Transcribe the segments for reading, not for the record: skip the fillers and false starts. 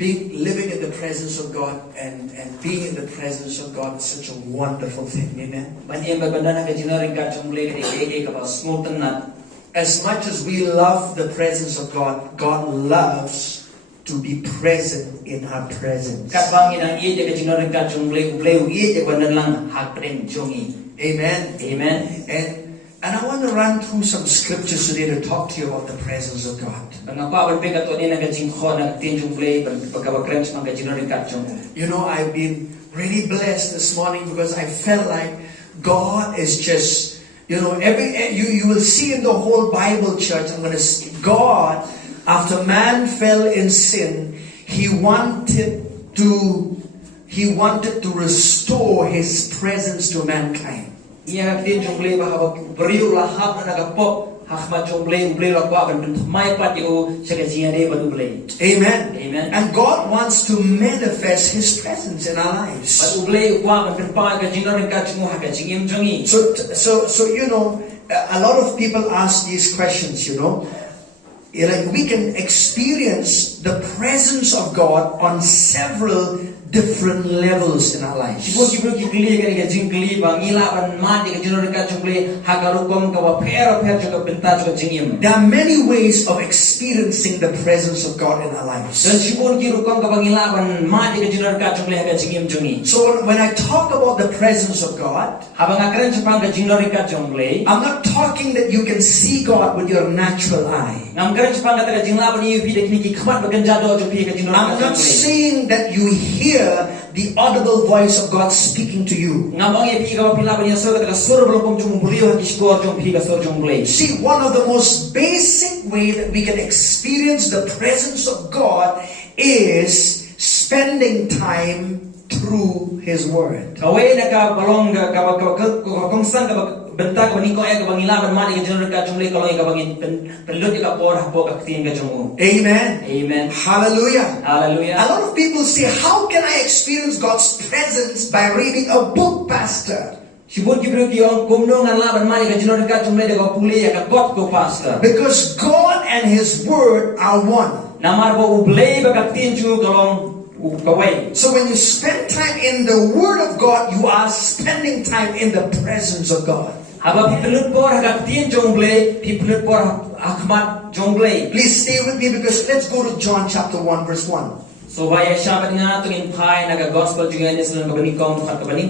living in the presence of God and being in the presence of God is such a wonderful thing. Amen. As much as we love the presence of God, God loves to be present in our presence. Amen. Amen. And I want to run through some scriptures today to talk to you about the presence of God. You know, I've been really blessed this morning because I felt like God is just, you know, you will see in the whole Bible, church, I'm going to see God, after man fell in sin, he wanted to restore his presence to mankind. Amen. Amen. And God wants to manifest his presence in our lives. So you know, a lot of people ask these questions, you know. Like we can experience the presence of God on several different levels in our lives. There are many ways of experiencing the presence of God in our lives. So when I talk about the presence of God, I'm not talking that you can see God with your natural eye. I'm not saying that you hear the audible voice of God speaking to you. See, one of the most basic ways that we can experience the presence of God is spending time through His Word. Amen. Amen. Hallelujah. Hallelujah. A lot of people say, how can I experience God's presence by reading a book, Pastor? Because God and His Word are one. So when you spend time in the Word of God, you are spending time in the presence of God. Please stay with me because let's go to John chapter 1 verse 1.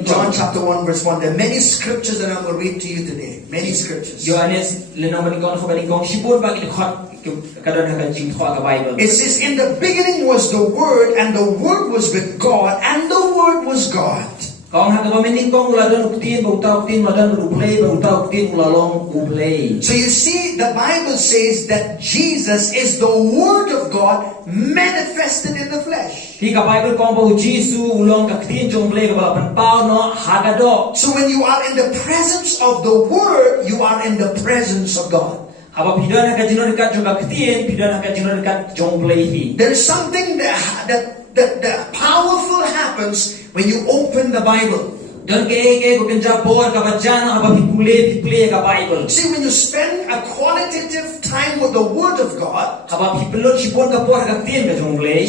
John chapter 1 verse 1. There are many scriptures that I'm going to read to you today. Many scriptures. It says, in the beginning was the Word, and the Word was with God, and the Word was God. So you see, the Bible says that Jesus is the Word of God manifested in the flesh. So when you are in the presence of the Word, you are in the presence of God. There is something that powerful happens when you open the Bible. See, when you spend a qualitative time with the Word of God,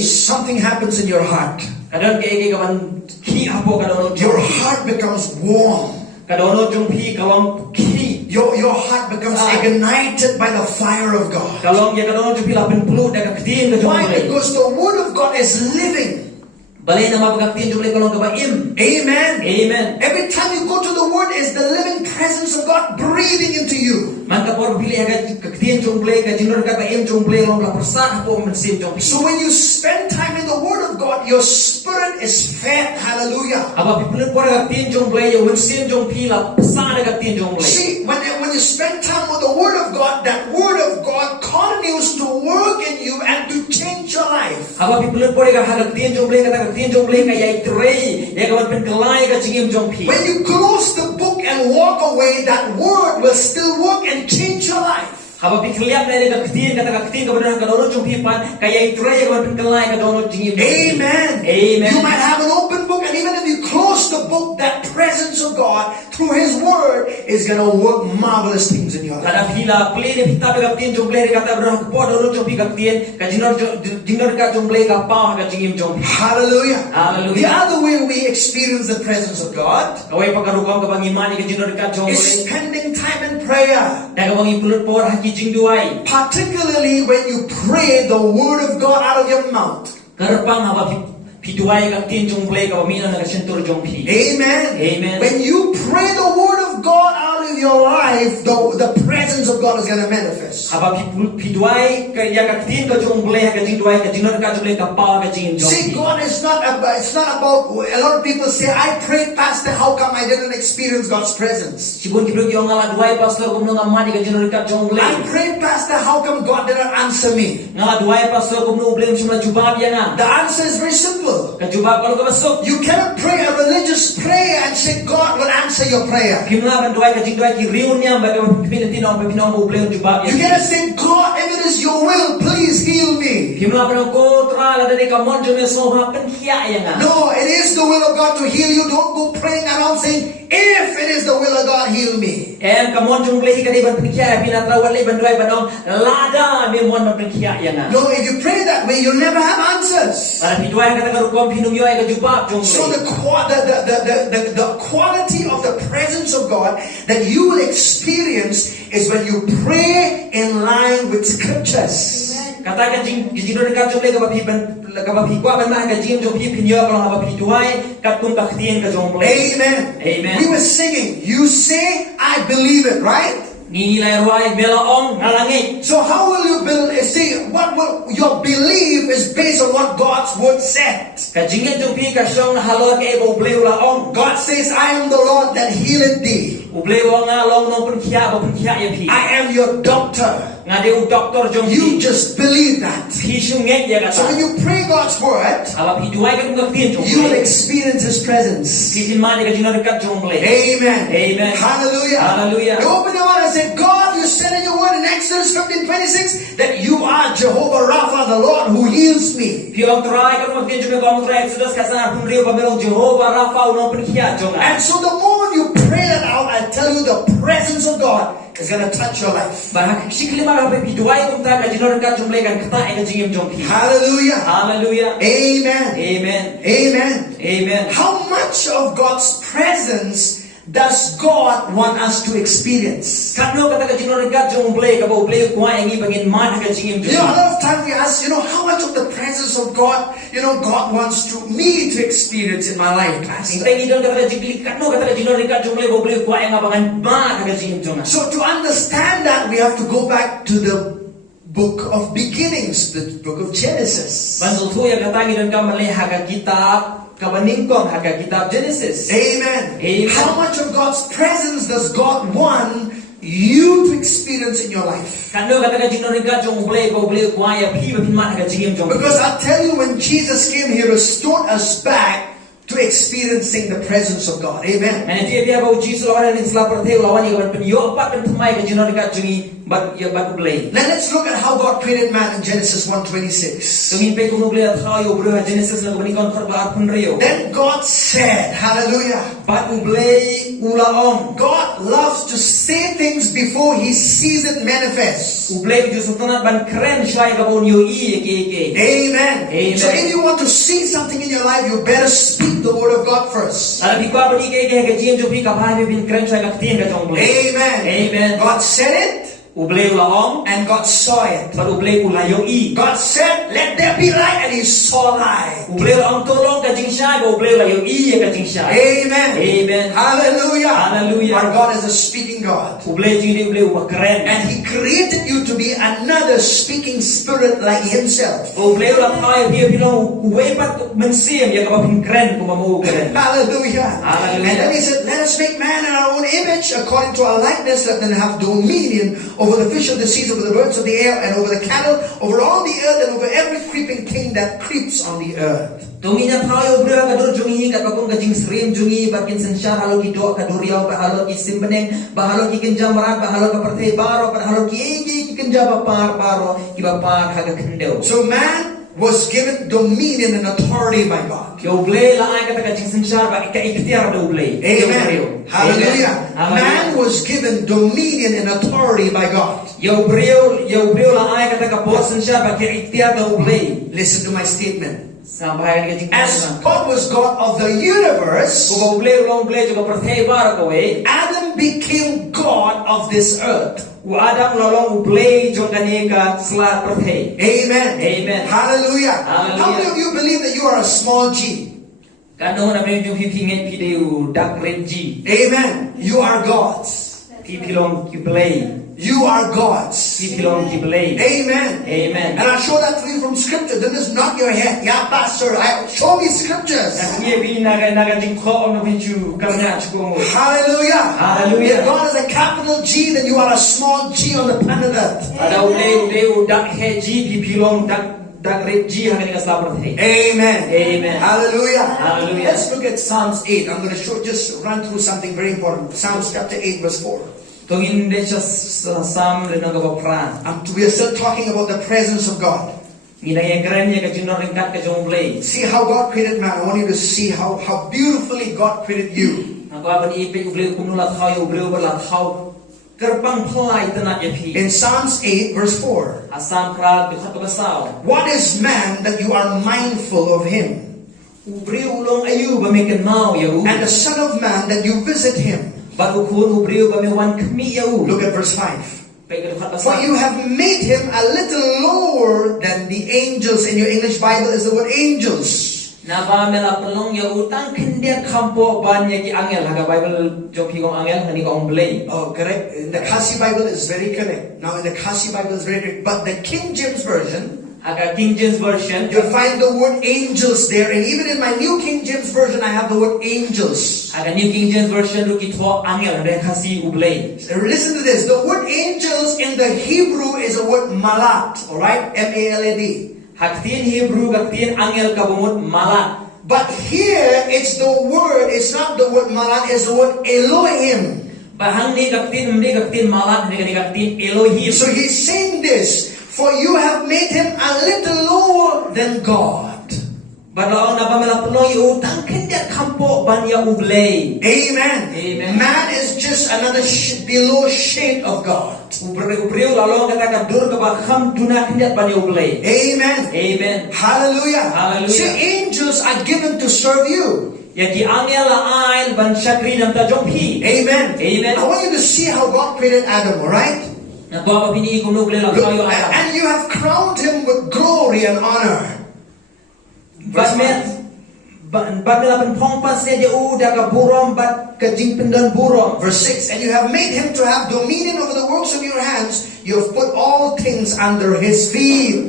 something happens in your heart. Your heart becomes warm. Your heart becomes ignited by the fire of God. Why? Because the Word of God is living. Amen. Amen. Every time you go to the Word, is the living presence of God breathing into you. So when you spend time in the Word of God, your spirit is fed. Hallelujah. See, when you spend time with the Word of God, that Word of God continues to work in you and to change your life. When you close the book and walk away, that Word will still work and change your life. Amen. Amen. You might have an open book, and even if you close the book, that presence of God through His Word is going to work marvelous things in your life. Kada pila play ni kita pega tin jong play kata berah ko dolo jong pega tin ka jinor ka jong play ka pa ka jingim jong. Hallelujah. Hallelujah. The other way we experience the presence of God Kawai pagkarukom ka pangimani ka jinor ka jong is play. spending time in prayer. Daga wangi pulut por haki jing duai. Particularly when you pray the Word of God out of your mouth. Karpang haba pituai ka tin jong play ka mina na sentur jong pi. Amen. Amen. When you pray the Word of God out of your life, the presence of God is going to manifest. Haba pituai ka ya ka tin ka jong play ka jing duai ka jinor ka jong play ka pa ka jing jong. See, God is not about, it's not about, a lot of people say, I prayed, Pastor, how come I didn't experience God's presence? Sibun kibro ki ngala duai pastor ko nung amani ka jinor ka jong play. I prayed, Pastor, how come God didn't answer me? Ngala duai pastor ko nung blame sumla jubab ya na. The answer is very simple. Ka jubab kalau ka masuk. You cannot pray a religious prayer and say God will answer your prayer. Kimla ban duai ka jing duai ki riunya ba ka pinong mo blame jubab ya. You cannot say, God, if it is your will, please heal me. Kimla ban ko tra la de ka mon jome so ha pen khia ya nga. No, it is the will of God to heal you. Don't go praying around saying, if it is the will of God, heal me. Em ka mon jong play ka di ban pen khia pina tra wale ban duai banong lada me mon ban pen khia ya nga. No, if you pray that way, you'll never have answers. Para piduai ka ta ko pinong yo ka jubab jong So play. the quality of the presence of God that you will experience is when you pray in line with scriptures. Kata ka jing jinor ka jong play ka ba pi ban ka ba pi kwa ban ma ka jing jong pi pinyo ka ba pi duai ka kun ka khien ka jong play. Amen. Amen. We were singing, you say, I believe it, right? Nilai ruai melaong ngalangi. So how will you believe? See, your belief is based on what God's word said. Ka jingin jong pi ka song halor ke bo play ulaong. God says, I am the Lord that healeth thee. Ublay wa nga long nong pen khia ba pen khia ya pi. I am your doctor. Nga de u doktor jong You pi. just believe that. Pi shung ngek ya So when kata. you pray God's word, Aba pi duai ka kun khien jong you will play. experience His presence. Pi tin mani ka jinor ka jong play. Amen. Amen. Hallelujah. Hallelujah. You open your mouth and say, God, you said in your word in Exodus 15:26 that you are Jehovah Rapha, the Lord who heals me. Pi ong try ka kun khien jong ka ong try Exodus ka sa pun rio pa melong Jehovah Rapha nong pen khia jong. And so the more you pray that out, I tell you the presence of God is going to touch your life. Ba sikli ma ka pi duai kun ta ka jinor ka jong play kan kata ka jingim jong pi. Hallelujah. Hallelujah. Amen. Amen. Amen. Amen. How much of God's presence does God want us to experience? Kano kata ka jinor ka jong play ka bo play ko ai ngi bangin man ka jingim You know, a jong. lot of times we ask, how much of the presence of God, God wants me to experience in my life, Pastor. Ingtay idon kata ka jigli kano kata ka jinor ka jong play bo play ko ai nga bangan man ka jingim jong. So to understand that, we have to go back to the book of beginnings, the book of Genesis. Bansul tu ya kata idon ka mali haga kitab kabaningkong haga kitab Genesis. Amen. Amen. How much of God's presence does God want you to experience in your life? Kano kata ka jinor ka jong play bo play ko ai pi ba pin man ka jingim jong. Because I'll tell you, when Jesus came, He restored us back to experiencing the presence of God. Amen. And if you have Jesus lawan ni sela perthe lawan ni kan yo pat kan thmai ka jinor ka jungi bat ya bat play. Now let's look at how God created man in Genesis 1:26. Tungin pe kuno play at yo bro Genesis na bani kon khar pun rio. Then God said, hallelujah, Bat play ulaong. God loves to say things before He sees it manifest. Ublay ju sutanat ban keren shai ka bon yo I ke. Amen. Amen. So if you want to see something in your life, you better speak the word of God first. Ala bi kwa bani ke jiem jo pi ka bhai bin keren shai ka tien ka jong play. Amen. Amen. God said it, Ublay ulaong and God saw it. bat ublay ulayo I. God said, let there be light, and He saw light. Ublay ulaong tolong ka jing shai ba ublay ulayo I ka jing shai. Amen. Amen. Hallelujah. Hallelujah. Our God is a speaking God. Ublay jing ublay uba keren. And He created you to be another speaking spirit like Himself. Ublay ula thai pi pilong uwe pat mensiem ya ka ba bin keren ko mo keren. Hallelujah. Hallelujah. And then He said, let us make man in our own image, according to our likeness, let them have dominion over the fish of the seas, over the birds of the air, and over the cattle, over all the earth, and over every creeping thing that creeps on the earth. Tunginya tayo bro ka dur jungi ka kong ka jing stream jungi bakin sensyar halo ki do ka duriau pa halo ki simbeneng ba halo ki kenjam marat ba halo ka perthe baro pa halo ki kenjam ba par baro ki ba par ha ka kendeu. So man was given dominion and authority by God. Amen. Hallelujah. Man was given dominion and authority by God. Listen to my statement. As God was God of the universe, Adam became God of this earth. Amen. Amen. Hallelujah. Hallelujah. How many of you believe that you are a small G? Amen. You are God's. You are God's. Amen. Amen. And I'll show that to you from scripture. Don't just knock your head. Yeah, pastor, show me scriptures. Hallelujah. Hallelujah. If God is a capital G, then you are a small G on the planet Earth. Amen. Amen. Hallelujah. Hallelujah. Let's look at Psalms 8. I'm going to just run through something very important. Psalms chapter 8 verse 4. We are still talking about the presence of God. See how God created man. I want you to see how beautifully God created you. In Psalms 8 verse 4. What is man that you are mindful of him? And the Son of Man that you visit him. Look at verse 5. For you have made him a little lower than the angels. In your English Bible is the word angels. Oh, correct. In the Khasi Bible is very correct. Now in the Khasi Bible is very correct. But the King James Version, you'll find the word angels there, and even in my New King James Version, I have the word angels. Listen to this. The word angels in the Hebrew is the word malat, alright? M-A-L-A-D. But here, it's not the word malat, it's the word Elohim. So he's saying this. For you have made him a little lower than God. Amen. Amen. Man is just another below shade of God. Amen. Amen. Hallelujah. Hallelujah. See, angels are given to serve you. Amen. Amen. I want you to see how God created Adam, alright? Look, and you have crowned him with glory and honor. Verse 5. Verse 6. And you have made him to have dominion over the works of your hands. You have put all things under his feet.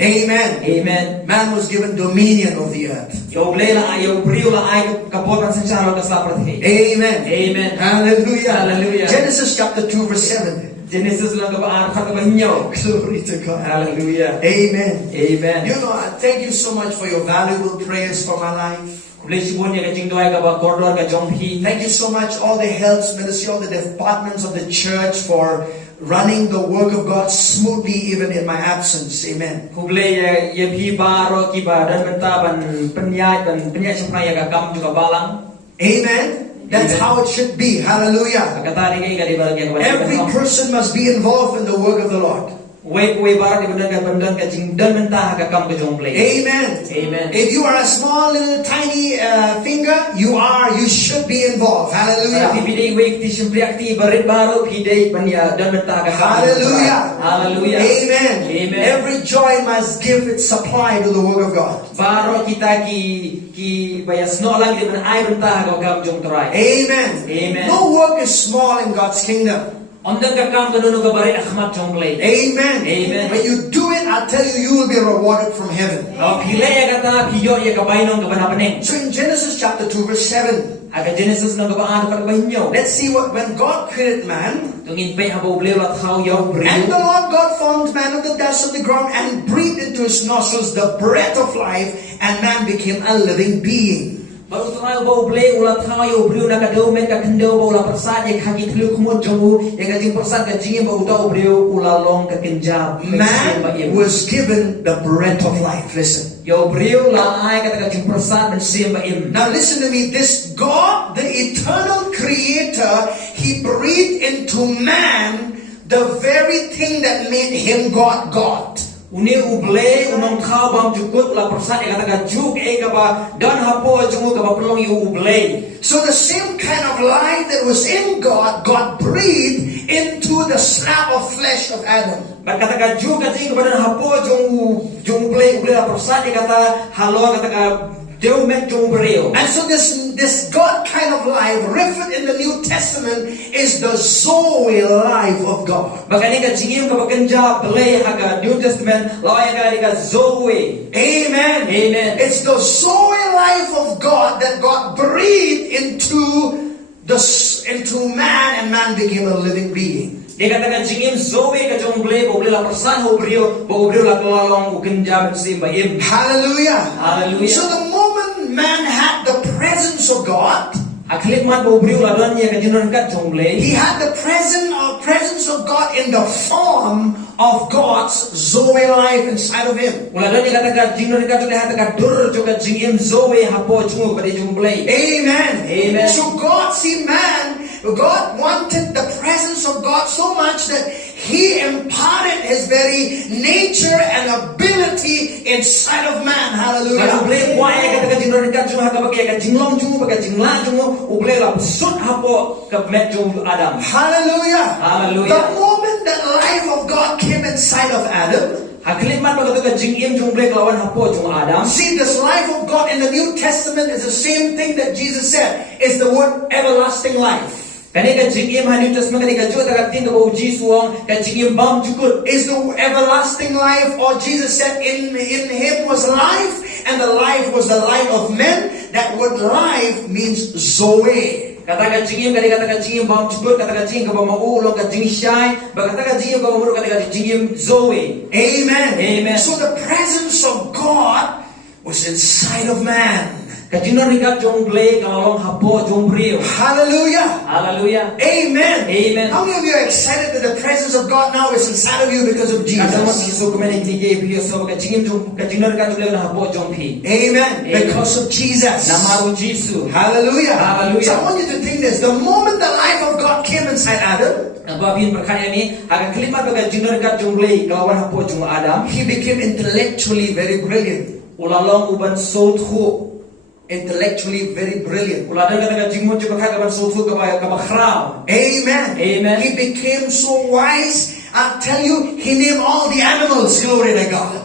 Amen. Amen. Man was given dominion of the earth. Amen. Amen. Hallelujah. Hallelujah. Genesis chapter 2 verse 7. Glory to God. Hallelujah. Amen. Amen. You know, I thank you so much for your valuable prayers for my life. Thank you so much, all the helps ministry, all the departments of the church for running the work of God smoothly even in my absence. Amen. Amen. That's how it should be. Hallelujah. Every person must be involved in the work of the Lord. Amen. Amen. If you are a small little tiny finger, you should be involved. Hallelujah. Hallelujah. Hallelujah. Amen. Amen. Every joy must give its supply to the work of God. Amen. Amen. No work is small in God's kingdom. Amen. Amen. When you do it, I'll tell you, you will be rewarded from heaven. So in Genesis chapter 2 verse 7, let's see what when God created man, and the Lord God formed man of the dust of the ground and breathed into his nostrils the breath of life, and man became a living being. Baru tu ayo bau blek ulah thau yo brio nak kadau met ka kendau bau ulah persat ye kaki thlu khumut jongu ye ka jing persat ka jing bau tau brio ulah long ka kenjab. Man was given the breath of life. Listen. Yo brio la ai ka ka jing persat ben sim ba im. Now listen to me. This God, the eternal creator, he breathed into man the very thing that made him God. Uni uble unong thau bam jukut ulah persat ye ka ka juk e ka ba dan hapo jongu ka ba pelong yu uble. So the same kind of life that was in God, God breathed into the slab of flesh of Adam. Kata ka juga jing kepada hapo jong play uble persat kata halo kata ka deu met jong brio. And so this God kind of life referred in the New Testament is the Zoe life of God. Makanya ka jing ka bakenja play haga New Testament lawai ka Zoe. Amen. Amen. It's the Zoe life of God that God breathed into man, and man became a living being. Dia katakan jingim Zoe ka jong play boleh la persan ho brio la kelalong ukenja mensim baim. Hallelujah. Hallelujah. So the moment man had the presence of God, aklik mat bo brio la don ye ka jinon kat jong play. He had the presence of God in the form of God's Zoe life inside of him. Ula don ye katakan jinon kat jong hata ka dur joka jingim Zoe hapo jong pada jong play. Amen. Amen. So God wanted the presence of God so much that He imparted His very nature and ability inside of man. Hallelujah. Hallelujah. Hallelujah. The moment that life of God came inside of Adam, see, this life of God in the New Testament is the same thing that Jesus said. It's the word everlasting life. Is the everlasting life, or Jesus said in him was life, and the life was the light of men. That word life means Zoe. Katakan jingim bam cukur katakan jingim ka mau long ka jing shai ba katakan jingim ka mau katakan jingim Zoe. Amen. Amen. So the presence of God was inside of man. Kajinon rikat jong play kalong hapo jong brio. Hallelujah. Hallelujah. Amen. Amen. How many of you are excited that the presence of God now is inside of you because of Jesus? Amen. Because of Jesus. Hallelujah. Hallelujah. So I want you to think this. The moment the life of God came inside Adam, he became intellectually very brilliant. Intellectually very brilliant. Amen. Amen. He became so wise. I tell you, he named all the animals. Glory to God.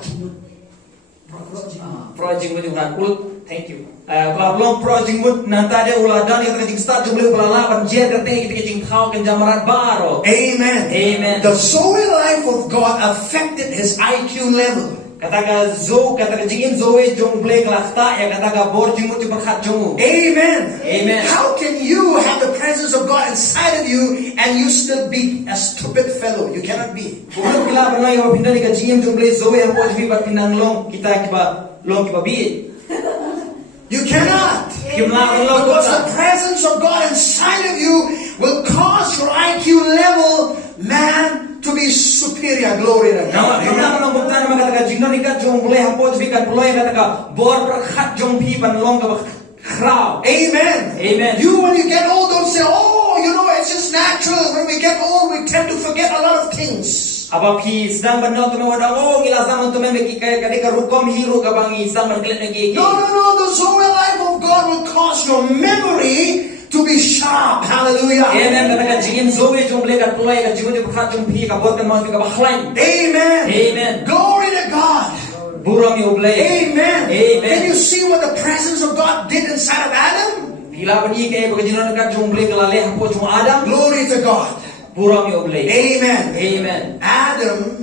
Thank you. Kalau belum project mut nanti ada uladan yang kita start jumlah pelalapan dia katanya kita kecing kau kenjamaran baru. Amen. Amen. The Zoe life of God affected his IQ level. Katakan jingin Zoe jong play kelas tak ya katakan bor jingmut berkat jongu. Amen. Amen. How can you have the presence of God inside of you and you still be a stupid fellow? You cannot be. Kalau kita pernah yang pindah di jingin jong play Zoe yang pun jadi pinang long kita long bi. You cannot. Because the presence of God inside of you will cause your IQ level, man, to be superior. Glory to God. Amen. Amen. When you get old, don't say, oh, it's just natural. When we get old, we tend to forget a lot of things. Apa ki sedang bandang tu mewada ngila zaman tu memang kadika rukom hiru kabangi sedang berkelit lagi. No. The Zoe life of God will cause your memory to be sharp. Hallelujah. Amen. Katakan jingin Zoe jom boleh kat pulai kat jingin berkat jom pi kabutkan mau juga baklain. Amen. Amen. Glory to God. Buram you blay. Amen. Amen. Can you see what the presence of God did inside of Adam? Bila bani kay bagajinon kat jom boleh kelaleh hapo jom Adam. Glory to God. Buram you blay. Amen. Amen. Adam,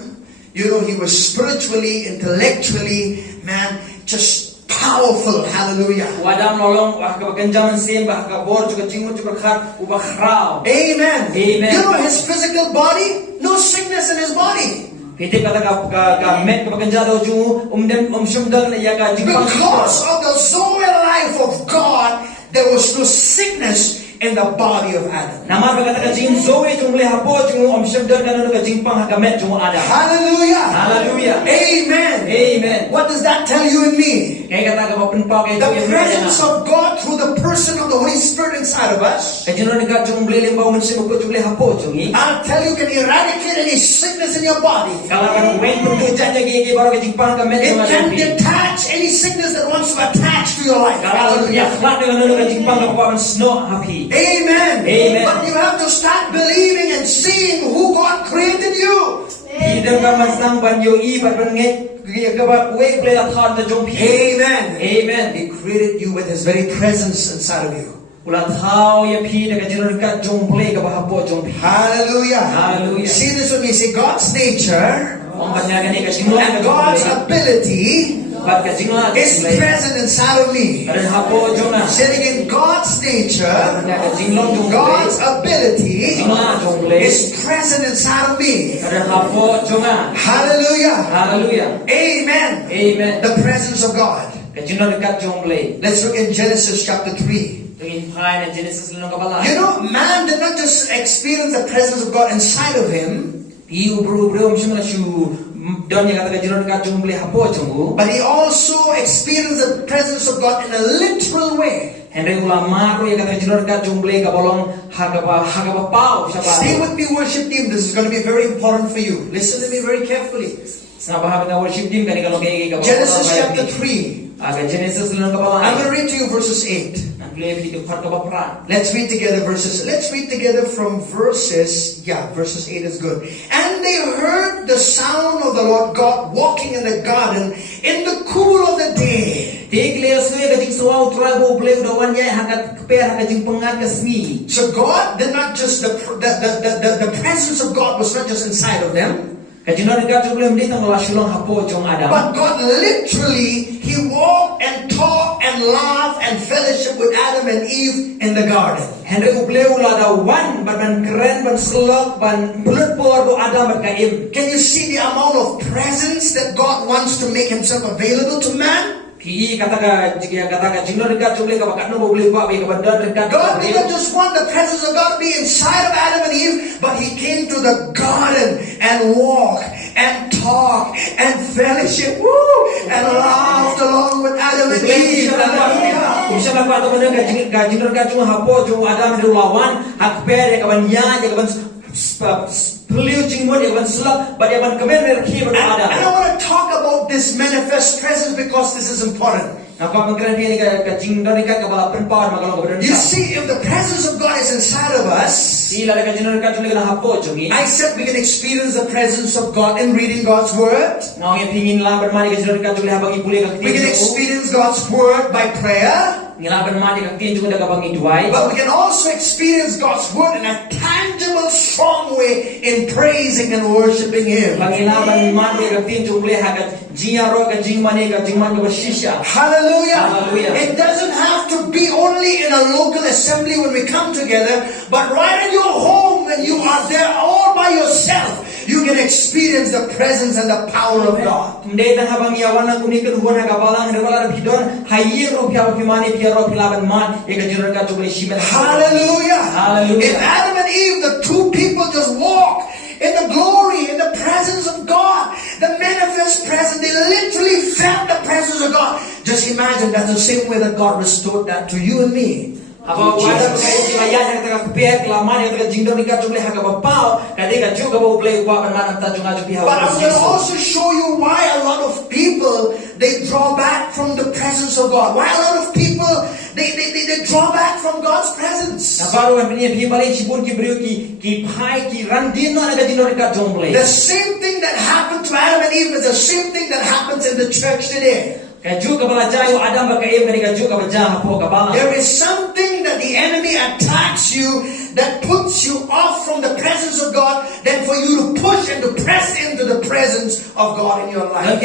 he was spiritually, intellectually, man, just powerful. Hallelujah. Wadam nolong kekenjaman sim bor juga jingmut juga khat ubakhrau. Amen. Amen. His physical body, no sickness in his body. Piti kata ka met ka paganjado ju sumdal ya ka jingpang. Because of the Zoe life of God, there was no sickness in the body of Adam. Nama kata ka jing Zoe jung le hapo jung sumdal ka ka jingpang ka met jung Adam. Hallelujah. Hallelujah. Amen. Amen. What does that tell you and me? Kaya kata ka papunpa kay The presence of God through the person of the Holy Spirit inside of us, I'll tell you, can eradicate any sickness in your body. It can detach any sickness that wants to attach to your life. Hallelujah. Amen. Amen. But you have to start believing and seeing who God created you. Amen. Amen. He created you with His very presence inside of you. Hallelujah. Hallelujah. See this with me. See, God's nature and God's ability is present inside of me. Say it again. God's nature, God's ability is present inside of me. Hallelujah. Hallelujah. Amen. Amen. The presence of God. Let's look in Genesis chapter 3. You know, man did not just experience the presence of God inside of him, but he also experienced the presence of God in a literal way. Stay with me, worship team. This is going to be very important for you. Listen to me very carefully. Genesis chapter 3. I'm going to read to you verses 8. Let's read together verses. Let's read together from verses 8 is good. And they heard the sound of the Lord God walking in the garden in the cool of the day. So God did not just, the presence of God was not just inside of them. But God literally, He walked and talked and laughed and fellowship with Adam and Eve in the garden. Can you see the amount of presence that God wants to make Himself available to man? God did not just want the presence of God to be inside of Adam and Eve, but He came to the garden and walked and talked and fellowship, and laughed along with Adam and Eve. And I want to talk about this manifest presence because this is important. You see, if the presence of God is inside of us, I said we can experience the presence of God in reading God's Word. We can experience God's Word by prayer. But we can also experience God's Word in a tangible, strong way in praising and worshiping Him. Hallelujah. Hallelujah. It doesn't have to be only in a local assembly when we come together, but right in your home when you are there all by yourself, you can experience the presence and the power of God. Hallelujah. Hallelujah. If Adam and Eve, the two people, just walk in the glory, in the presence of God, the manifest presence, they literally felt the presence of God. Just imagine that's the same way that God restored that to you and me. But I'm going to also show you why a lot of people, they draw back from the presence of God. Why a lot of people, they draw back from God's presence. The same thing that happened to Adam and Eve is the same thing that happens in the church today. There is something that the enemy attacks you that puts you off from the presence of God, than for you to push and to press into the presence of God in your life.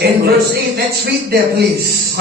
In verse 8, let's read there please.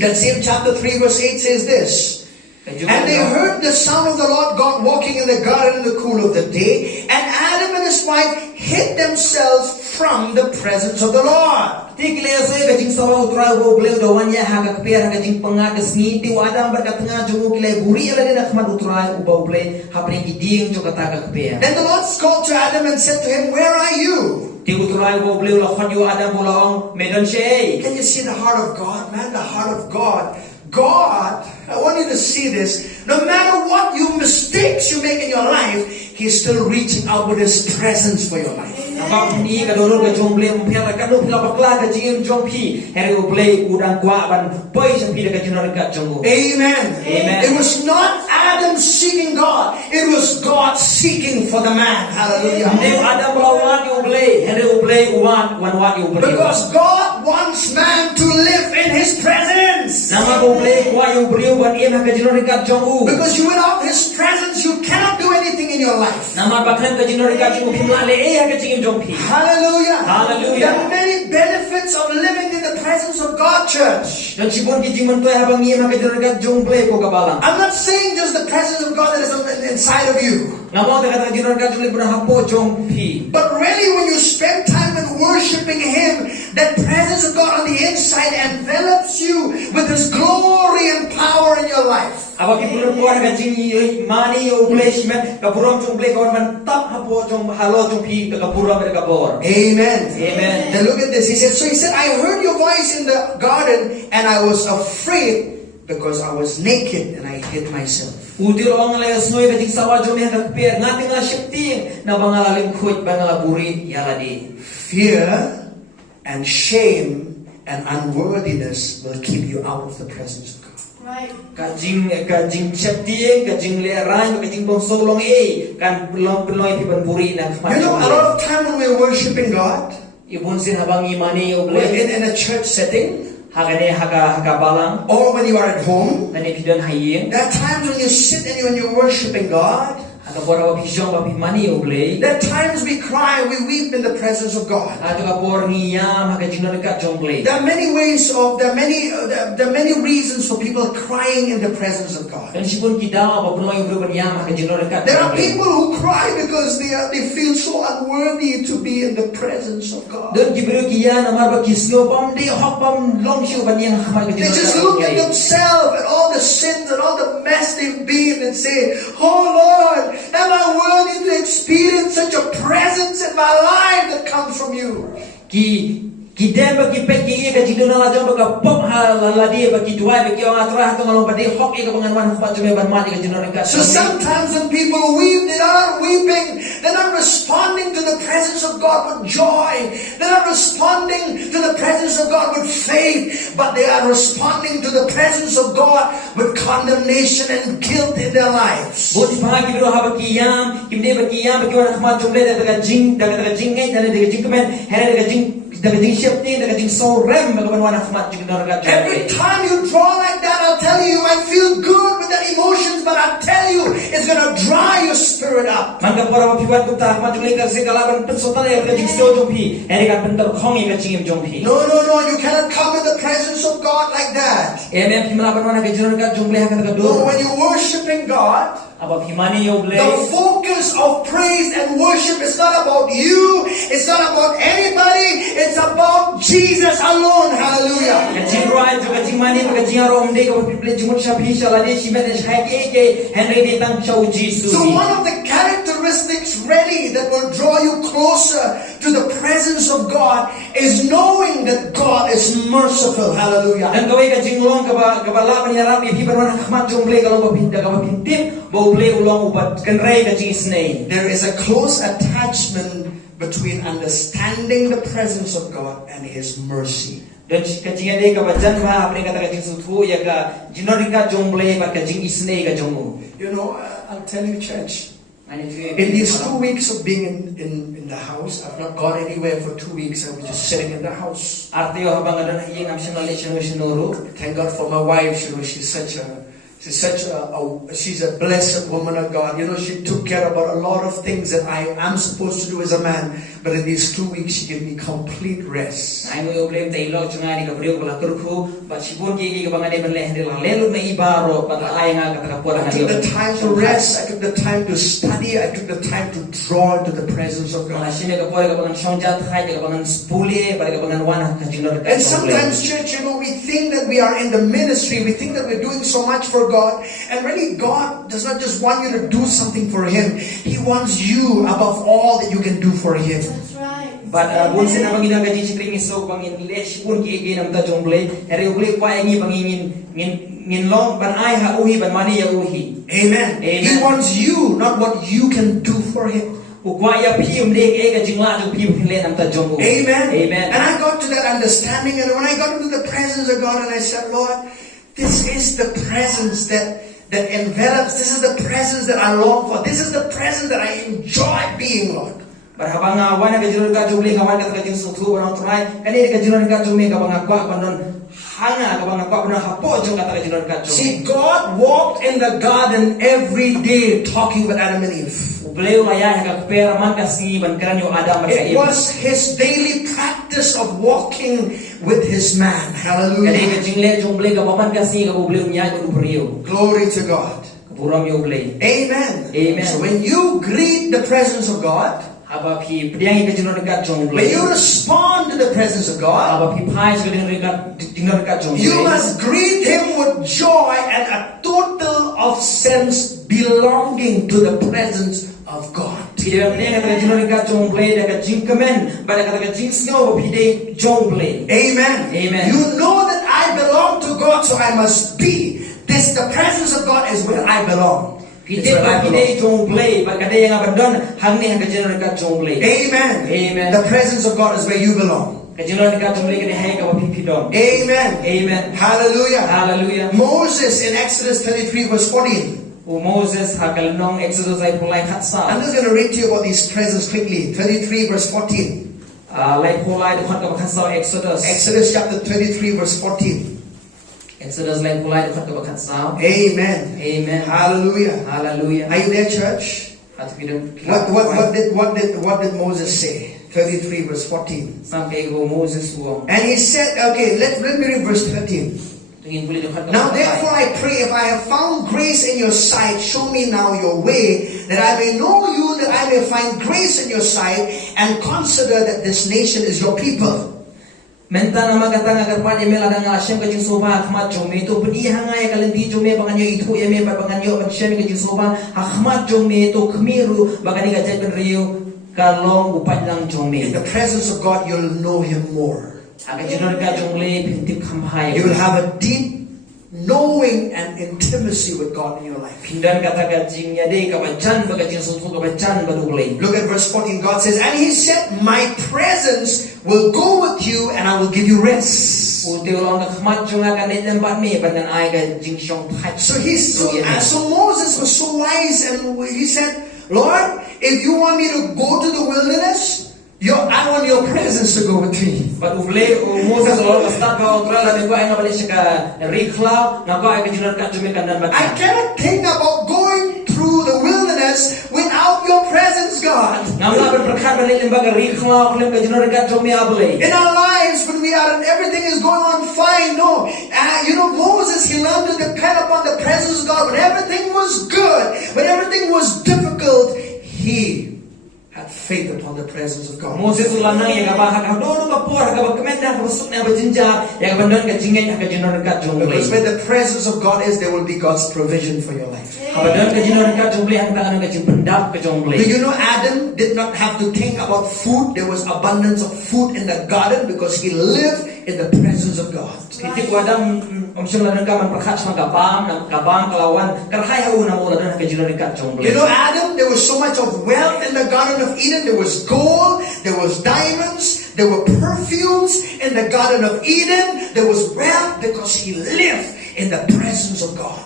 That same chapter 3 verse 8 says this. And they heard the sound of the Lord God walking in the garden in the cool of the day. And Adam and his wife hid themselves from the presence of the Lord. Tikle soy ka jing sawa utra go bleu do wanya ha ka per ha ka jing panga ka sngi ti wadam ber ka tanga jungu kile buri ala ni khmat utra u ba ble ha pre ki ding jo ka ta ka per. Then the Lord called to Adam and said to him, "Where are you?" Ti utra go bleu la khot yo Adam bolong medon she. Can you see the heart of God, man? The heart of God. God, I want you to see this. No matter what mistakes you make in your life, He's still reaching out with His presence for your life. Abang ni ka donor ka jong ble mpia ka no pila bakla ka jing jong pi here u ble udang kwa ban poi sa pi ka jinor ka jong. Amen. Amen. It was not Adam seeking God. It was God seeking for the man. Hallelujah. Ne Adam lawan u ble here u ble wan wat u ble. Because God wants man to live in His presence. Nama u ble kwa u ble wan em ka jinor ka jong u. Because without His presence you cannot do anything in your life. Nama bakhan ka jinor ka jong pimla le e ka jing jong pi. Hallelujah. Hallelujah. There are many benefits of living in the presence of God, church. Dan sibon ki jing toy habang em ka jinor ka jong ble ko ka balang. I'm not saying just the presence of God that is inside of you. Nama ka jinor ka jong le hapo jong pi. But really when you spend time in worshiping Him, that presence of God on the inside envelops you with His glory and power in your life. Aba ki puron ko ka jing mani o ble shime ka puron jong ble ko man tap hapo jong halo jong pi ka puron ka bor. Amen. Amen. Then look at this. He said, I heard your voice in the garden and I was afraid because I was naked and I hid myself. Util ong la snoy ka jing sawa jong ha ka per ngati nga shipti na bangalaling khut bangalaburi yaladi. Fear and shame and unworthiness will keep you out of the presence of God. Right. Kajing shipti kajing le ran kajing bong solong e kan belong pi banburi na You know, a lot of time when we're worshiping God, ibun sin habang imani o ble in a church setting, hagane haga balang or when you are at home, nani pidon haying there are times when you sit and when you're worshiping God, haga bor wa pijong ba imani o ble. there are times we cry, we weep in the presence of God. Ato ka bor ni yam haga jinor ka jong ble. There are many reasons for people crying in the presence of God. Dan sibun kita ba puno yung ruban yam haga jinor ka. There are people who cry because they feel so unworthy to be in the presence of God. Don gibiru kiya na marba kisno pam di hok pam long siu ban yang haga They jinor just ka. look at themselves and all the sins and all the mess they've been and say, "Oh Lord, am I worthy to experience such a presence in my life that comes from you?" Ki demba ki pe ki ka jinor na jong ka pop ha la di ba ki tuai ba ki ong atra ha tong ba di hok e ka bangan wan ha jume ban mati ka jinor ka. So sometimes when people weep, they're not weeping. They're not responding to the presence of God with joy. They're not responding to the presence of God with faith. But they are responding to the presence of God with condemnation and guilt in their lives. Bot pa ki bro ha ba ki yam ki de ba ki yam ba ki wan ha jume da ka jing ngai da de jing kemen here da jing shipti da jing so rem ba ban wan ha jinor ka. Every time you draw like that, I'll tell you, you might feel good with the emotions, but I'll tell you, it's going to dry your spirit up. Mangga para piwan ko ta ma jule ka se kalaban pensotan ya ka jing so jong pi ere ka pentar khong ka jing jong pi. No, you cannot come in the presence of God like that. Eme pimla ban wan ka jinor ka jong le ha ka do. No, when you're worshiping God, Aba himani yo ble. the focus of praise and worship is not about you, it's not about anybody, it's about Jesus alone. Hallelujah. Ka jing right ka jing mani ka jing ro om de ka piple jing sha phi sha la de shi men ha ke henry de tang chau Jesus. So one of the characteristics really that will draw you closer to the presence of God is knowing that God is merciful. Hallelujah. Dan kawai ka jing long ka ba la ban ya rapi phi ban wan khmat jong ble ka lo ba pin da ka ba pin tip bo ble ulong ubat kan rai ka jing snei. There is a close attachment between understanding the presence of God and His mercy. Dan ka jing de ka ba jan ma apne ka ta ka jing su thu ya ka jinor ka jong ble ba ka jing snei ka jong mu. You know, I'll tell you, church, In in these 2 weeks of being in the house, I've not gone anywhere for 2 weeks. I was just sitting in the house. Artiyo habang adon hiyang am sinole sinoro. Thank God for my wife. She's such a She's a blessed woman of God. You know, she took care about a lot of things that I am supposed to do as a man. But in these 2 weeks, she gave me complete rest. Ai mo blame tay lo chunga ni ka brio la turku but sibon ki ka bangane ban le handle lelu na ibaro but ai nga ka pora I took the time to rest. I took the time to study. I took the time to draw into the presence of God. and sometimes, church, you know, we think that we are in the ministry. We think that we're doing so much for God. And really, God does not just want you to do something for Him. He wants you above all that you can do for Him. That's right. but bun sin na bangina ka jing so bangin lesh bun ki igi nam ta jongle ere ule pa ngi bangin ngin long ban ai ha uhi ban mani ya uhi. Amen. He wants you, not what you can do for Him. Amen. Amen. And I got to that understanding, and when I got into the presence of God, and I said, Lord, this is the presence that envelops. This is the presence that I long for. This is the presence that I enjoy being, Lord. Barhabanga wana ka jurun ka jumli ka wana ka jing suthu banong try kani ka jurun ka jumli ka banga kwa banon hanga ka banga kwa banon hapo jung ka jurun ka jumli. See, God walked in the garden every day talking with Adam and Eve. It was His daily practice of walking with His man. Hallelujah. Glory to God. Amen. Amen. So when you greet the presence of God, when you respond to the presence of God, you must greet Him with joy and a total of sense belonging to the presence of God. Amen. Amen. You know that I belong to God, so I must be. This, the presence of God is where I belong. Amen. Amen. The presence of God is where you belong. Amen. Amen. Hallelujah. Hallelujah. Moses in Exodus 33 verse 14. Moses hakalnong Exodus ay pulay khatsa. I'm just going to read to you about these presents quickly. 33 verse 14. Exodus chapter 33 verse 14. Exodus lay pulay dukhat ka khatsa. Amen. Amen. Hallelujah. Hallelujah. Are you there, church? What did Moses say? 33 verse 14. And he said, okay, let me read verse 13. Now therefore I pray, if I have found grace in your sight, show me now your way, that I may know you, that I may find grace in your sight, and consider that this nation is your people. Mentana magatanga karpan email adanga Hashem ka jing soba khmat jome to budi hangay kalenti jome banganyo itu eme banganyo Hashem ka jing soba khmat jome to khmiru bagani ka jagan rio karlong upat lang jome. In the presence of God, you'll know Him more. You will have a deep knowing and intimacy with God in your life. Look at verse 14. God says, and He said, my presence will go with you and I will give you rest. So Moses was so wise, and he said, Lord, if you want me to go to the wilderness, I want your presence to go with me. I cannot think about going through the wilderness without your presence, God. In our lives, when we are, everything is going on fine, no. Moses, he learned to depend upon the presence of God. When everything was good, when everything was difficult, he had faith upon the presence of God. Because with the presence of God is, there will be God's provision for your life. Do you know Adam did not have to think about food? There was abundance of food in the garden because he lived in the presence of God. You know Adam, there was so much of wealth in the Garden of Eden. There was gold, there was diamonds, there were perfumes in the Garden of Eden. There was wealth because he lived in the presence of God.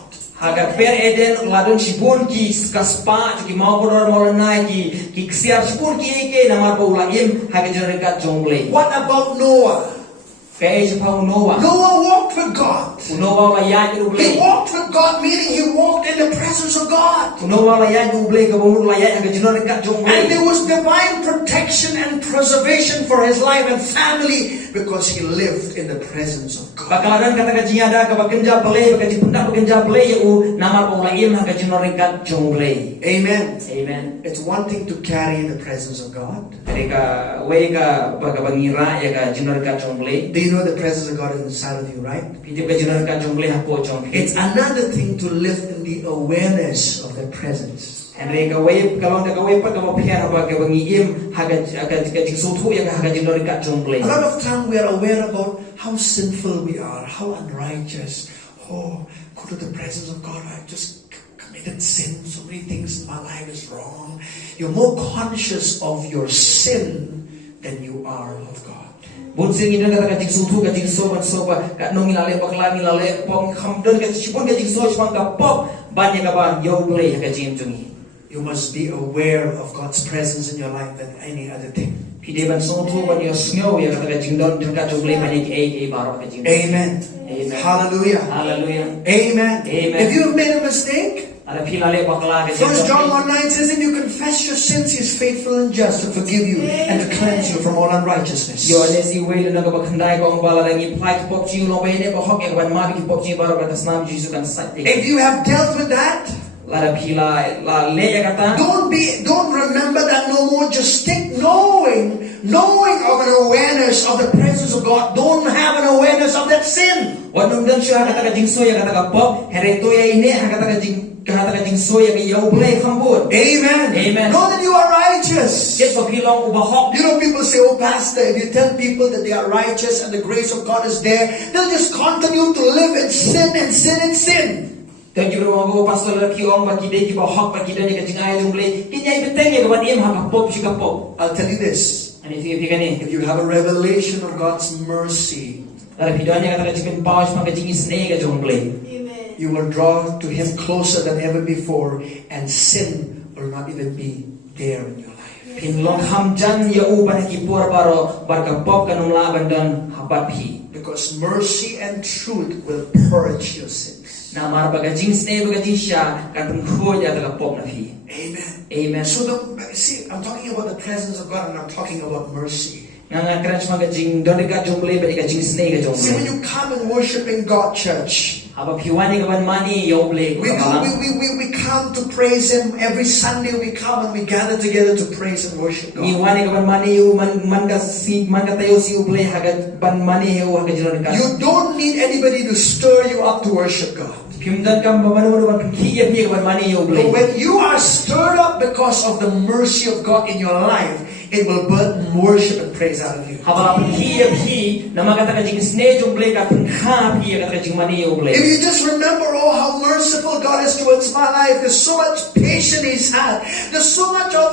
What about Noah? Kaya siya Noah. Noah walked with God. Noah layan He ublay. walked with God, meaning he walked in the presence of God. Noah layan ublay ka bumur layan ka jinon ka jong And there was divine protection and preservation for his life and family because he lived in the presence of God. Pagkaran kata ka jiada ka bagenja play ka jipunda bagenja play u nama pong laim ka jinon ka jong play. Amen. Amen. It's one thing to carry the presence of God. Mereka way ka bagabangira ya ka jinon ka jong play. Do you know the presence of God is inside of you, right? Pidip ka jinon ka jong play hapo jong play. It's another thing to live in the awareness of the presence. Mereka way kalau nak way pa ka mapiara ba ka bangiim haga ka jisutu ya ka jinon ka jong play. A lot of time we are aware about how sinful we are, how unrighteous. Oh, go to the presence of God. I've just committed sin. So many things in my life is wrong. You're more conscious of your sin than you are of God. Bunsing ina kata kajing sutu kajing soba kat nong ilale bakla ilale pom khamdon kajing sipon kajing so chmang ka pop ban ya ba yo play kajing jungi. You must be aware of God's presence in your life than any other thing. Pide ban so tu ban yo sngo ya kata kajing don ka jong play ban e baro kajing. Amen. Amen. Hallelujah. Hallelujah. Amen. Amen. If you have made a mistake, Ada pilale bakla kajing. 1 John 1:9 says, if you confess your sins, He is faithful and just to forgive you and to cleanse you from all unrighteousness. Yo ne si way na ka bakhandai ko ang bala lang i-apply ki pop chi lo bay ne ba hok ya ban ma ki pop chi baro ka tasnam Jesus kan sat. If you have dealt with that, Lara pila la le ya kata. don't remember that no more. Just stick knowing of an awareness of the presence of God. Don't have an awareness of that sin. Wadong dan siya kata kajing soya kata ka pop hereto ya ini kata kajing soya ka yaw play khambut. Amen. Amen. Know that you are righteous. Jet papilong ubahok. You know, people say, oh pastor, if you tell people that they are righteous and the grace of God is there, they'll just continue to live in sin and sin and sin. Dan juga mau pastor lagi orang bagi dia ki bahok bagi dia kajing ay jumble. Kinyai beteng ya kawan im ha pop si ka pop. I'll tell you this. Ani si ni. If you have a revelation of God's mercy, Lara pidanya kata kajing paus ma kajing isne ka jumble. you will draw to Him closer than ever before, and sin will not even be there in your life. Pinlong hamjan ya u ban ki por baro barka pop kanung laban dan habat pi. Because mercy and truth will purge your sins. Na mar bagajing sne bagajing sha kan pun ya ta pop na pi. Amen. Amen. So see, I'm talking about the presence of God and I'm talking about mercy. Nga crunch magajing don ka jumble ba ka jing sne ka See, when jumble. you come and worship in God, church, Aba piwani ka ban mani yo ble we come to praise Him every Sunday. We come and we gather together to praise and worship Ni God. wani ka ban mani yo man ka tayo si ble haga ban mani yo haga jiron ka. You don't need anybody to stir you up to worship God. Kimdan kam babano ban kiya pi ka ban mani yo But ble. when you are stirred up because of the mercy of God in your life, it will burn worship and praise out of you. Habala pun kiya pi na magata ka jing sne jumble ka pun kha pi ka jing mani yo ble. If you just remember, oh, how merciful God is towards my life. There's so much patience He's had. There's so much of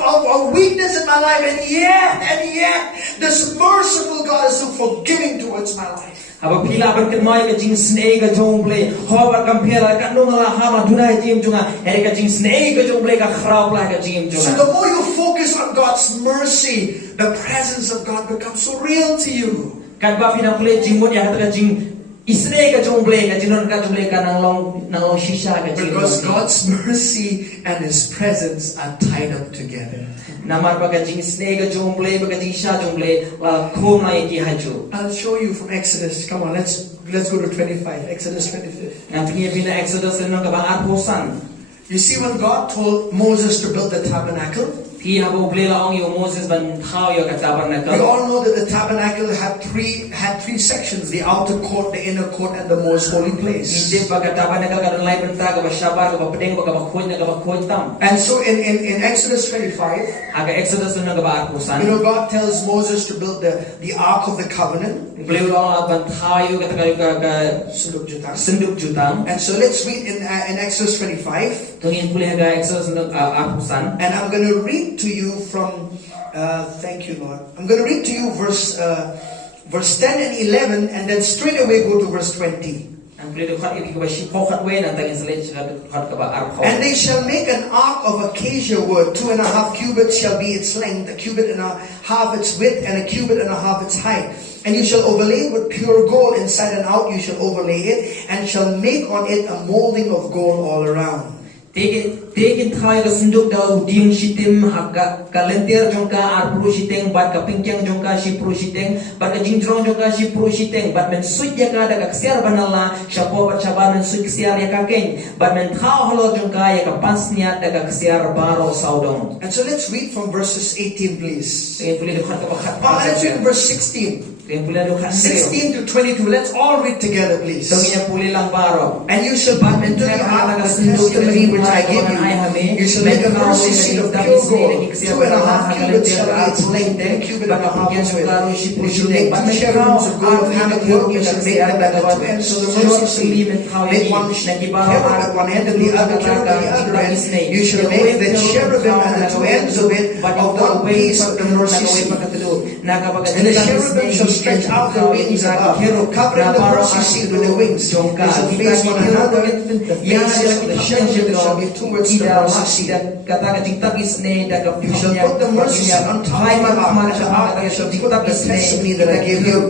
weakness in my life. And yet, this merciful God is so forgiving towards my life. Aba pila ban kan mai ka jing sne ka jumble. Hobar kam phela ka nong la ha ma dunai jim junga. Ere ka jing sne ka jumble ka khrau la ka jim So junga. the more you focus on God's mercy, the presence of God becomes so real to you. Kan ba pina play jing mo ya ka jing isne ka jumble ka jinon ka jumble ka nang long shisha ka jing. Because God's mercy and His presence are tied up together. Namar baga jing sne ka jumble baga jing sha jumble la khom na ki haju. I'll show you from Exodus. Come on, let's go to 25. Exodus 25. Nang pina Exodus nang ka bang arposan. You see, when God told Moses to build the tabernacle, Pi habo ble la ong yo Moses ban khao yo ka we tabernacle. all know that the tabernacle had three sections: the outer court, the inner court, and the most holy place. Inde baga tabernacle ka don lai benta ka ba shabar ka ba pedeng ka ba khoi na ka ba khoi tam. And so in Exodus 25, Aga Exodus nang ka ba arposan. God tells Moses to build the Ark of the Covenant. Ble la ban khao yo ka senduk jutam. And so let's read in Exodus 25. Tungin pulih aga Exodus nang arposan. And I'm going to read to you from, thank you, Lord. I'm going to read to you verse 10 and 11, and then straight away go to verse 20. Ang pulih khat iki ka ba shi khat we nang tangin selech khat ka ba arpo. And they shall make an ark of acacia wood. 2.5 cubits shall be its length, a cubit and a half its width, and a cubit and a half its height. And you shall overlay it with pure gold inside and out. You shall overlay it, and shall make on it a molding of gold all around. Taking thai ka sunduk da ding shitim hakka kalenter jongka arpro shiteng bat ka pingkyang jongka shi pro shiteng bat ka jingrong jongka shi pro shiteng bat men suit ya ka da ka ksiar banala shapo bat shaban men suit ksiar ya ka keng bat men thao halo jongka ya ka pasnia da ka ksiar baro saudong. And so let's read from verses 18, please. Let's Let's read verse 16. 16 to 22. Let's all read together, please. And you shall put into the ark of the testimony which I give you. You shall make a mercy seat of pure gold. 2.5 cubits shall be its length, and a cubit and a half its width. You shall make 2 cherubims of gold of hammered work. You shall make them at the 2 ends of the mercy seat. Make one cherub at one end and the other cherub at the other end. You shall make the cherubim at the 2 ends of it of one piece of the mercy seat. And the cherubim shall stretch out their wings above, covering the mercy seat with their wings. They shall face one another. The faces of the cherubim shall be towards the mercy seat. You shall put the mercy seat on top of the ark, and the ark you shall put the testimony that I gave you.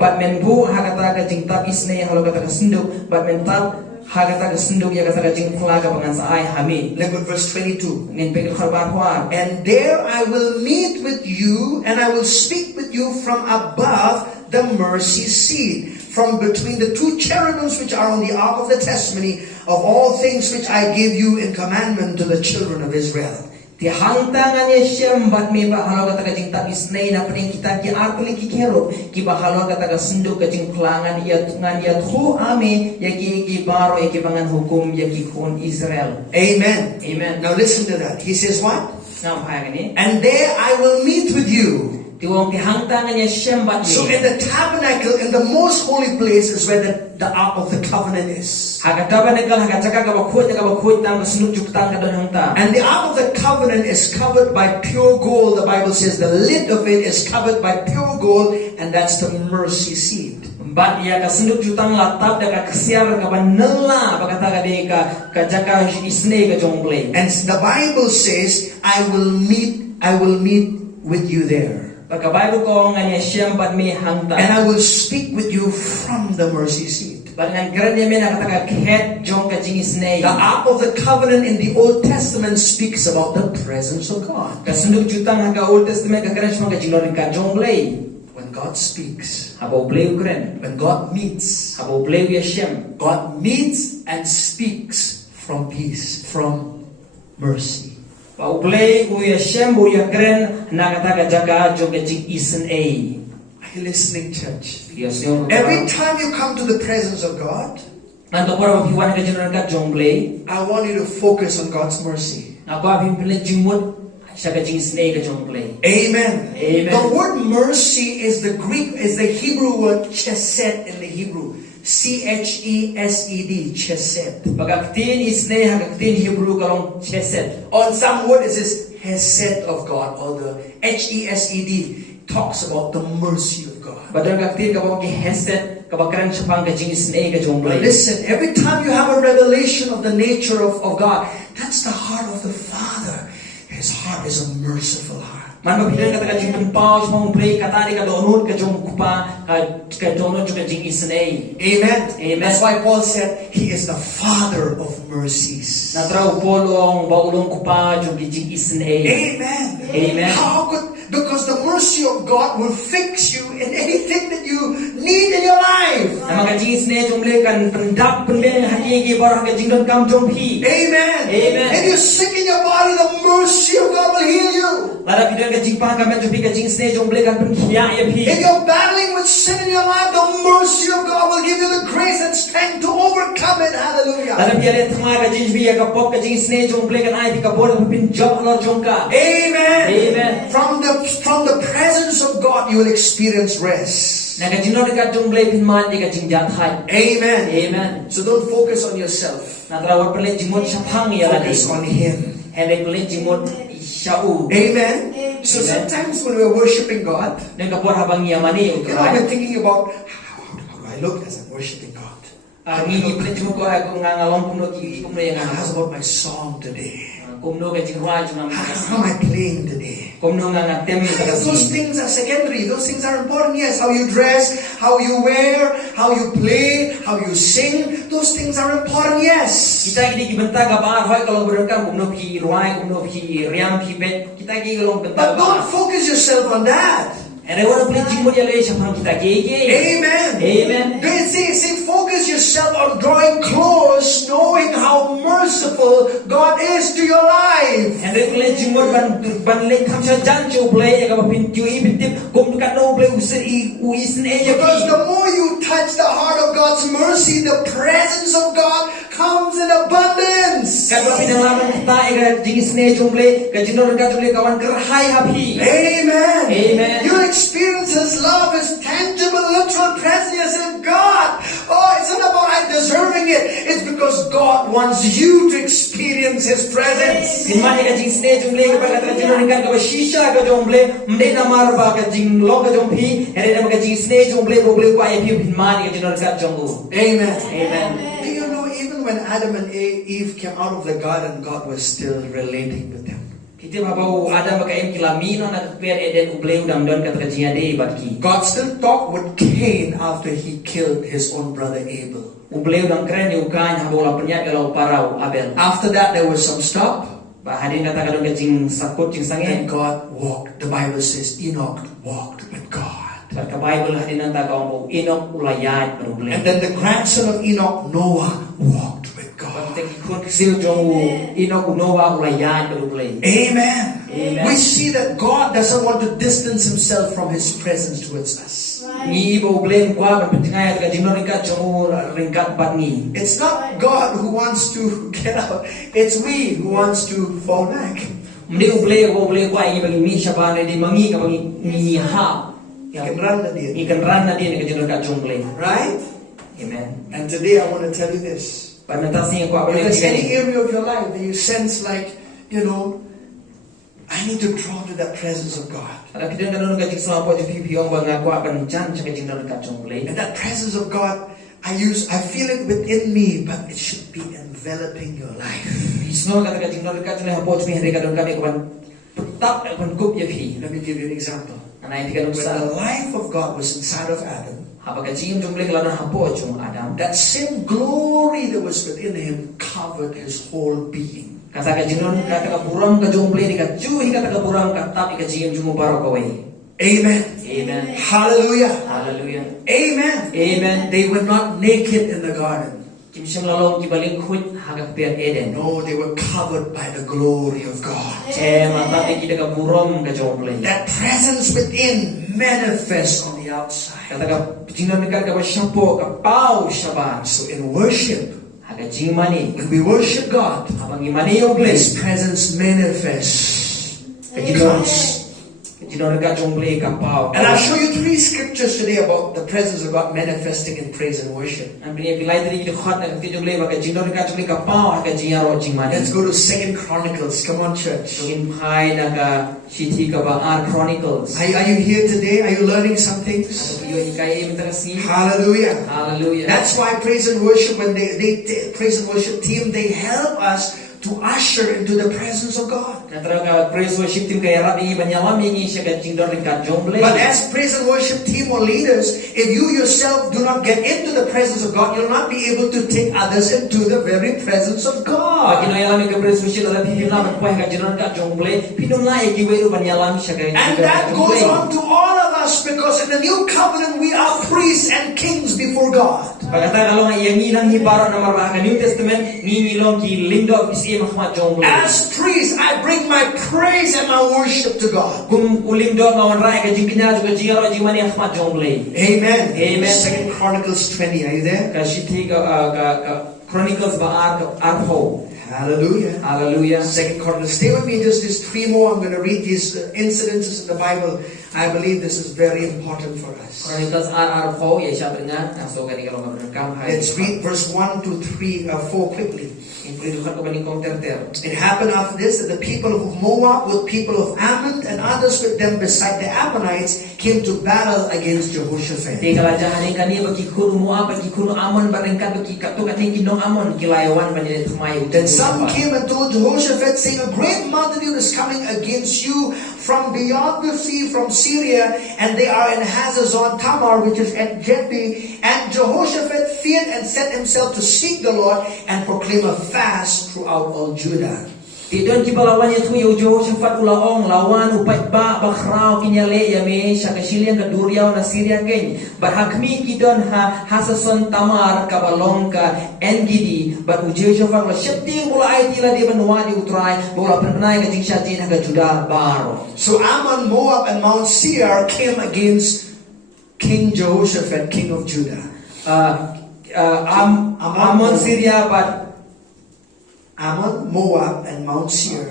But men bu hakata ka jingtap isne halo kata sunduk but men tap hakata ka sunduk ya kata jing pulaga pangan sa ai hami. Look at verse 22. Nin pekil kharbar huan. And there I will meet with you, and I will speak with you from above the mercy seat, from between the 2 cherubims which are on the ark of the testimony of all things which I give you in commandment to the children of Israel. Ti hangtangan niya siyam bat may bahalo kata kajing tapis na inaparing kita ki artuli ki kero ki bahalo kata kasundok kajing klangan iya tungan iya tu ame yaki ki baro yaki bangan hukum yaki kun Israel. Amen. Amen. Now listen to that. He says what? Ni. And there I will meet with you. So in the tabernacle, in the most holy place, is where the ark of the covenant is. And the ark of the covenant is covered by pure gold. The Bible says the lid of it is covered by pure gold, and that's the mercy seat. But ya kasunduk jutang latap da kasiar ka banela bakata ka jaka isne ka jongle. And the Bible says, I will meet with you there. And I will speak with you from the mercy seat. The ark of the covenant in the Old Testament speaks about the presence of God. When God speaks, when God meets, God meets and speaks from peace, from mercy. Are you listening, church? Every time you come to the presence of God, I want you to focus on God's mercy. Amen. Amen. The word mercy is the Hebrew word chesed in the Hebrew. C-H-E-S-E-D, chesed. On some word it says hesed of God, or the H-E-S-E-D talks about the mercy of God. Listen, every time you have a revelation of the nature of God, that's the heart of the Father. His heart is a merciful heart. Amen. Amen. That's why Paul said he is the Father of mercies. Amen. Amen. How good? Because the mercy of God will fix you in anything that you need in your life. Amen. Amen. If you're sick in your body, the mercy of God will heal you. If you're battling with sin in your life, the mercy of God will give you the grace and strength to overcome it. Hallelujah. Amen. Amen. From the presence of God, you will experience rest. Amen. Amen. So don't focus on yourself. Focus on Him. Amen. So sometimes when we're worshiping God, we're thinking about how do I look as I'm worshiping God? How's about my song today? kumno ka jing roi jung nam How am I playing today? kumno nga tem Those things are secondary. Those things are important. Yes, how you dress, how you wear, how you play, how you sing. Those things are important. Yes. kita gidi benta ka bar hoi kalau berengkam kumno phi roi kumno phi riam phi bet kita gi kalau benta But don't focus yourself on that. ere wala puli jing mo jale shapang kita ge Amen. amen They say, focus yourself on drawing close, knowing how merciful God is to your life. ere puli jing mo ban le kham cha jan chu play ka ba pin ju i bitip kum ka no play usin e ya Because the more you touch the heart of God's mercy, the presence of God comes in abundance. ka ba pinalaman kita ega jing sne chu play ka jinor ka chu play kawan kerhai happy Amen. Amen. You'll experience His love, His tangible, literal presence. You say, God, oh, it's not about I deserving it. It's because God wants you to experience His presence. Pinmani ka jing sne chu play ka ba ka jinor ka ba shisha ka jong play mde na mar ba ka jing lo ka jong phi ere na ka jing sne chu play bo play ko ai phi pinmani ka jinor ka jong Amen. amen Do you know, even when Adam and Eve came out of the garden, God was still relating with them. kita babau ada maka em kilamino na per eden ubleu dam don kata jinga de batki God still talked with Cain after he killed his own brother Abel. ubleu dam kren yu kan habola penyat kalau parau abel After that, there was some stop, ba hadin kata kadon ke jing sakut jing sange and God walked. The Bible says Enoch walked with God. ka bible hadin nanta ka mo inok ulayat ubleu And then the grandson of Enoch, Noah, walked with God. kita kikun sil jong inok unowa ulayat ubleu Amen. Amen. We see that God doesn't want to distance Himself from His presence towards us. ni bo ubleu kwa ban pentingai ka jinor ka jong ringkat batni It's not God who wants to get out. It's we who wants to fall back. mde ubleu kwa i bagi mi siapa ne di mangi ka bagi ni ha You can run the deal. ikan rana dia ka jinor ka jong play Right? amen And today I want to tell you this. panatasi ko If abel there's any ni area of your life that you sense like, I need to draw to that presence of God. Ala kita danon ka jing sama po di piong banga ko akan jan sa jing danon ka jong play And that presence of God, I feel it within me, but it should be enveloping your life. isno kata ka jing danon ka jong hapo mi hari ka don kami ko tetap akan kup ya pi Let me give you an example. ana ini kan When usah the life of God was inside of Adam, apa ka jing jong play kalau hapo jong adam that same glory that was within him covered his whole being. kata ka jing danon kata ka buram ka jong play ka ju hi kata ka buram ka tap ka jing jong baro ka wei Amen. amen Hallelujah. hallelujah Amen. amen They were not naked in the garden. kim sim lalong ki baling khut hagak per eden No, they were covered by the glory of God. mata kita ka buram ka jong play That presence within manifests on the outside. kata ka jing danon ka ba shapo ka pau shaban So in worship, haga jing mani when we worship God, abang imani yung place His presence manifests. It comes. jinor ka jong play ka pau And I'll show you 3 scriptures today about the presence of God manifesting in praise and worship. ang pinipilay tadi kita khot na kita jong play baka jinor ka jong play ka pau haga jing aro jing mani Let's go to 2 Chronicles. Come on, church. jongin phai na ka Chithi ka ba Chronicles Are you here today? Are you learning some things? yo ikai imtasi Hallelujah. hallelujah That's why praise and worship, when they praise and worship team, they help us to usher into the presence of God. Natra ka praise worship team kaya rabi banyalam ini siya ka jing dor ka jong play But as praise and worship team or leaders, if you yourself do not get into the presence of God, you'll not be able to take others into the very presence of God. Pag inayalam ka praise worship ala pihina man ka jinor ka jong play pinunga ikiwe banyalam siya ka And that goes on to all of us, because in the new covenant we are priests and kings before God. Pagkata kalau nga yang ilang hibaro na marah ka New Testament ni ilong ki lindo isi mahmat jong play As priests, I bring my praise and my worship to God. kum ulim do ngawan rai ka jing pina ka jing aro jing mani mahmat jong play Amen. Amen. 2 Chronicles 20. Are you there? ka Chithi ka Chronicles ba arho Hallelujah. hallelujah 2 Chronicles. Stay with me just these 3 more. I'm going to read these incidences in the Bible. I believe this is very important for us. Let's read verse 1 to 4 quickly. It happened after this that the people of Moab with people of Ammon and others with them beside the Ammonites came to battle against Jehoshaphat. Then some came and told Jehoshaphat, saying, a great multitude is coming against you from beyond the sea, from Syria, and they are in Hazazon Tamar, which is at Jebbi. And Jehoshaphat feared and set himself to seek the Lord and proclaim a fast throughout all Judah. Tidon kibalawan ya tu yo Jehoshaphat ulaong lawan upat ba bakrao kinyale ya me syakasilian kaduriaw na Syria ken barhakmi kidon Hasason Tamar kabalong ka Engidi but Jehoshaphat la syapti mula ay tila di banwa di utray mula penay ka jing syati na Judah baro. So Ammon, Moab, and Mount Seir came against King Jehoshaphat, king of Judah. Ammon Syria but Ammon, Moab, and Mount Seir.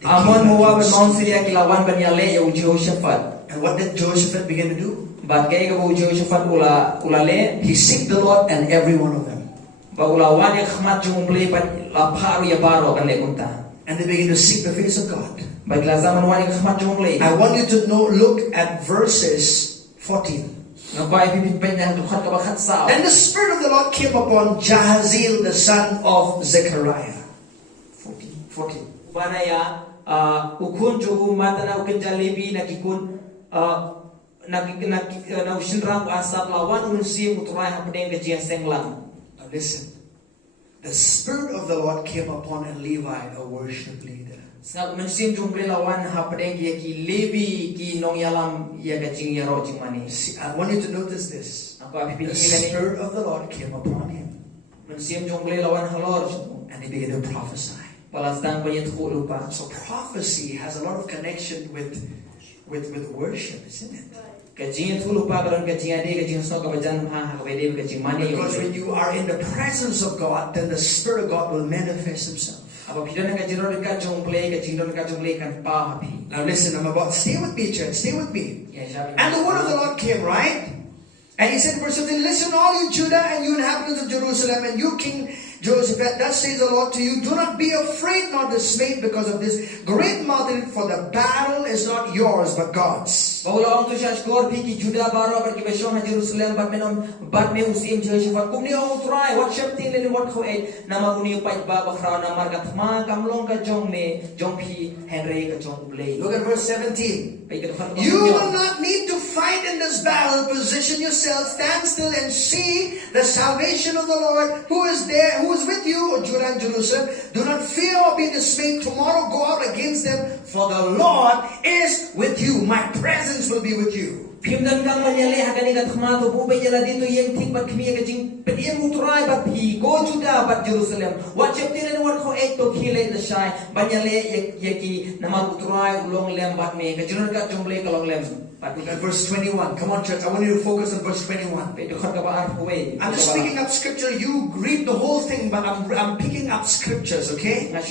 Ammon, Moab, and Mount Syria kilawan banyale ya Jehoshaphat. And what did Jehoshaphat begin to do? But kaya ka Jehoshaphat ulale he seeked the Lord and every one of them. Ba ulawan ya khmat jumble pat lapharu ya baro kan lekunta. And they began to seek the face of God. Ba zaman wan ya khmat jumble. I want you to look at verses 14. Then the Spirit of the Lord came upon Jahaziel, the son of Zechariah. 14. Banaya ukun juhu mata na ukun jalebi na kikun na usinrang asap lawan unsi muturai hapdeng kajian senglang. Now listen. The Spirit of the Lord came upon a Levi, a worship leader. Sa mensin jumble lawan hapdeng ki Levi ki nong yalam ya kajing yaro jing mani. I want you to notice this. The Spirit of the Lord came upon him. Mensin jumble lawan halor and he began to prophesy. So prophecy has a lot of connection with worship, isn't it? Because when you are in the presence of God, then the Spirit of God will manifest Himself. Now listen, stay with me, church, stay with me. And the word of the Lord came, right? And he said, verse 15, listen, all you Judah and you inhabitants of Jerusalem, and you King Jehoshaphat, thus says the Lord to you, do not be afraid nor dismayed because of this great multitude, for the battle is not yours but God's. What Look at verse 17. You will not need to fight in this battle. Position yourself, stand still and see the salvation of the Lord who is there, who is with you, O Judah and Jerusalem. Do not fear or be dismayed. Tomorrow go out against them, for the Lord is with you. My presence will be with you. Pimdan kang manyali hakani kat khmato bu bejala dito yang ting bat khmiya kajing pediem utrai bat hi go Judah bat Jerusalem wat chaptiren wat kho ek to khile the shai banyale yaki nama utrai ulong lem bat me kajun ka jomble kalong lem. Look at verse 21. Come on, church. I want you to focus on verse 21. I'm just picking up scripture. You read the whole thing, but I'm picking up scriptures, okay? And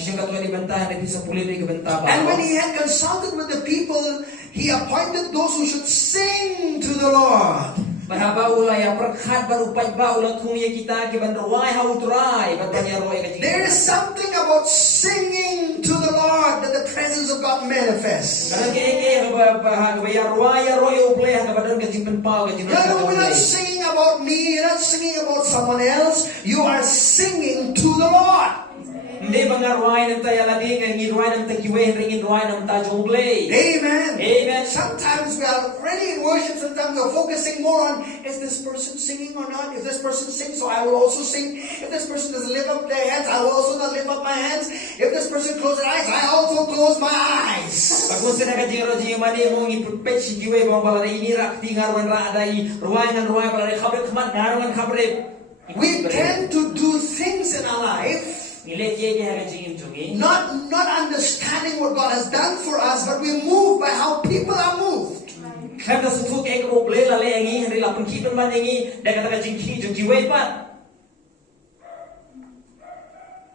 when he had consulted with the people, he appointed those who should sing to the Lord. There is something about singing to the Lord that the presence of God manifests. We're not singing about me, you're not singing about someone else. You are singing to the Lord. Amen. Amen. Sometimes we are really in worship, sometimes we are focusing more on, is this person singing or not? If this person sings, so I will also sing. If this person doesn't lift up their hands, I will also not lift up my hands. If this person closes their eyes, I also close my eyes. We tend to do things in our life not understanding what God has done for us, but we move by how people are moved.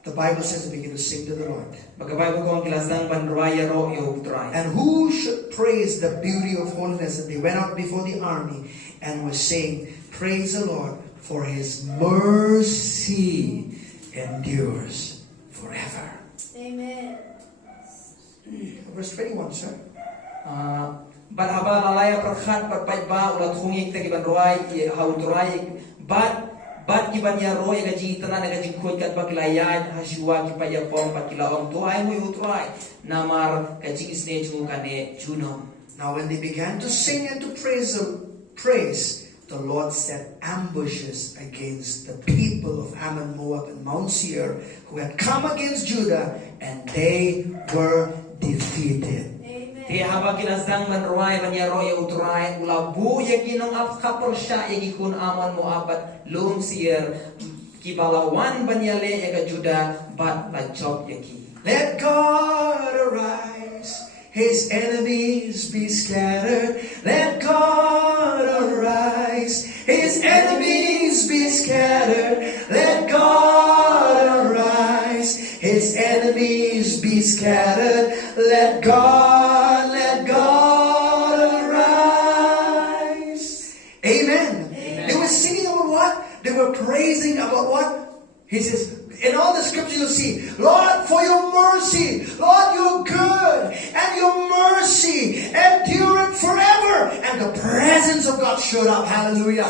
the Bible says they begin to sing to the Lord. Bagabay mo kung kilasang banruaya ro iutray. And who should praise the beauty of holiness? And they went out before the army and were saying, praise the Lord, for his mercy endures forever. Amen. Verse 21, sir. But haba lalaya prakhat patpay ba ulat hungik tagi banruay hauturay but kibanya roy gaji tanan gaji khoi kat baklayan haswa kipaya pom patkilaong tuay mo utray namar gaji isne chu kane juno. Now when they began to sing and to praise, the Lord set ambushes against the people of Ammon, Moab, and Mount Seir, who had come against Judah, and they were defeated. Ti haba kilasang manruay banyaro utray ulabu yakinong apkapor siya yakikun Ammon, Moab, at Lum Seir kibalawan banyale yaga Judah bat la job yaki. Let God arise, his enemies be scattered. Let God arise, his enemies be scattered. Let God arise, his enemies be scattered. Let God arise. Amen. They were singing about what? They were praising about what? He says, in all the scripture you'll see, Lord, for your mercy, Lord, you're good, and your mercy endureth forever. And the presence of God showed up. Hallelujah.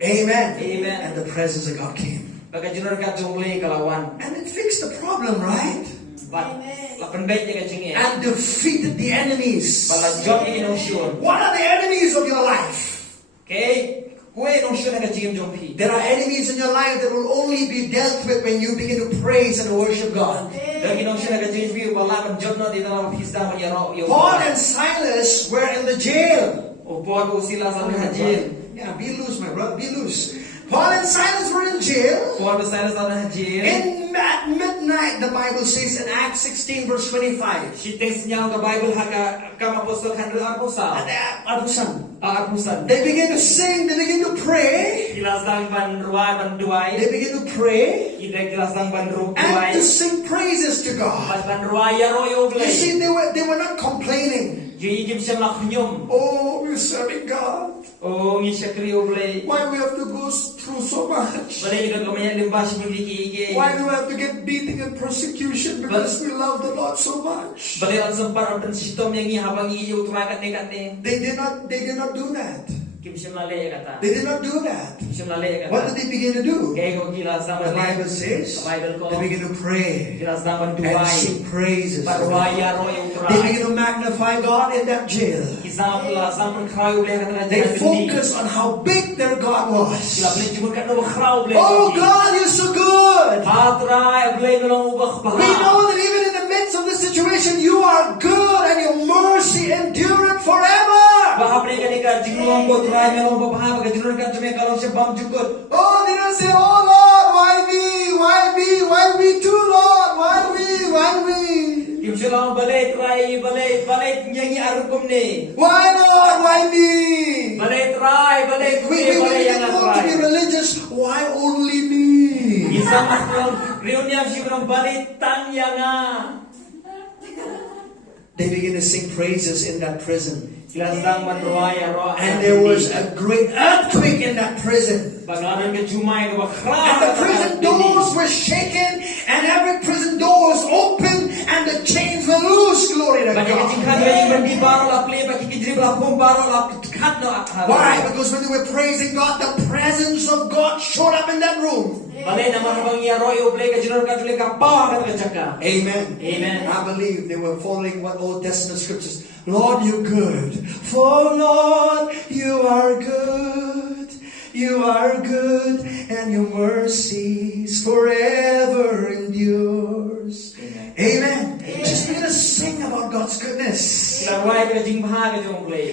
Amen. Amen. And the presence of God came. And And it fixed the problem, right? And defeated the enemies. What are the enemies of your life? There are enemies in your life that will only be dealt with when you begin to praise and worship God. Paul and Silas were in the jail. Yeah, be loose, my brother, be loose. Paul and Silas were in jail. At midnight, the Bible says in Acts 16 verse 25. They begin to sing, they begin to pray. They begin to pray and to sing praises to God. You see, they were not complaining. Oh, we're serving God. Why we have to go through so much? Why do we have to get beating and persecution because we love the Lord so much? They did not do that. They did not do that. What did they begin to do? The Bible says they begin to pray and sing praises. They begin to magnify God in that jail. They focus on how big their God was. Oh God, you're so good. We know that even in the midst of this situation, you are good and your mercy endureth forever. Oh, they don't say, oh Lord, why me? Why me? Why we too, Lord? Why we? Why we? Why Lord? Why me? We don't want to be religious. Why only me? They begin to sing praises in that prison. And there was a great earthquake in that prison. And the prison doors were shaken, and every prison door was open, and the chains were loose. Glory to God. Why? Because when they were praising God, the presence of God showed up in that room. Amen. Amen. I believe they were following what Old Testament scriptures. Lord, you're good. For Lord, you are good. You are good, and your mercies forever endures. Amen. Amen. Just begin to sing about God's goodness.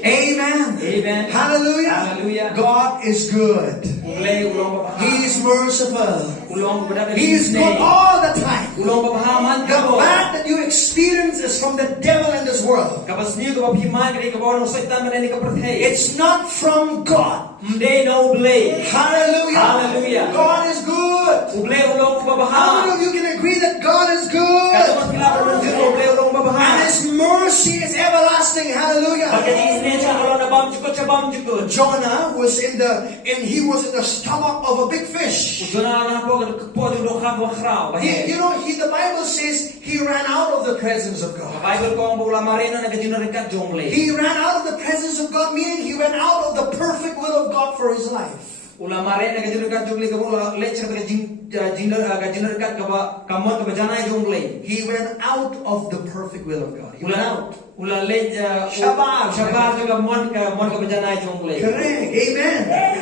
Amen. Amen. Hallelujah. Hallelujah. God is good. Ulay ulong babaha. He is merciful. Ulong badak He is good all the time. Ulong babahaman The ka. bad that you experience is from the devil in this world. Kapas niyo ka baphiman ka kabaw ng saitan man ni ka prathe. It's not from God. Mde no ulay. Hallelujah. Hallelujah. God is good. Ulay ulong How babaha. many of you can agree that God is good? Katuman pila ka ulay ulong babaha. And His mercy is everlasting. Hallelujah. Pagkati isne siya kalau na bam jukot. Jonah was he was in the stomach of a big fish. Ujona na po do khab wakhrao. The Bible says he ran out of the presence of God. Bible ko ang bula marino na gajino rekat jongle. He ran out of the presence of God, meaning he went out of the perfect will of God for his life. Ula mare na gajino rekat jongle ka bula lecture ka gajino rekat ka ba kamon ka bajana jongle. He went out of the perfect will of God. He went out. Ula le Shabar ka mon ka bajana jongle. Correct. Amen.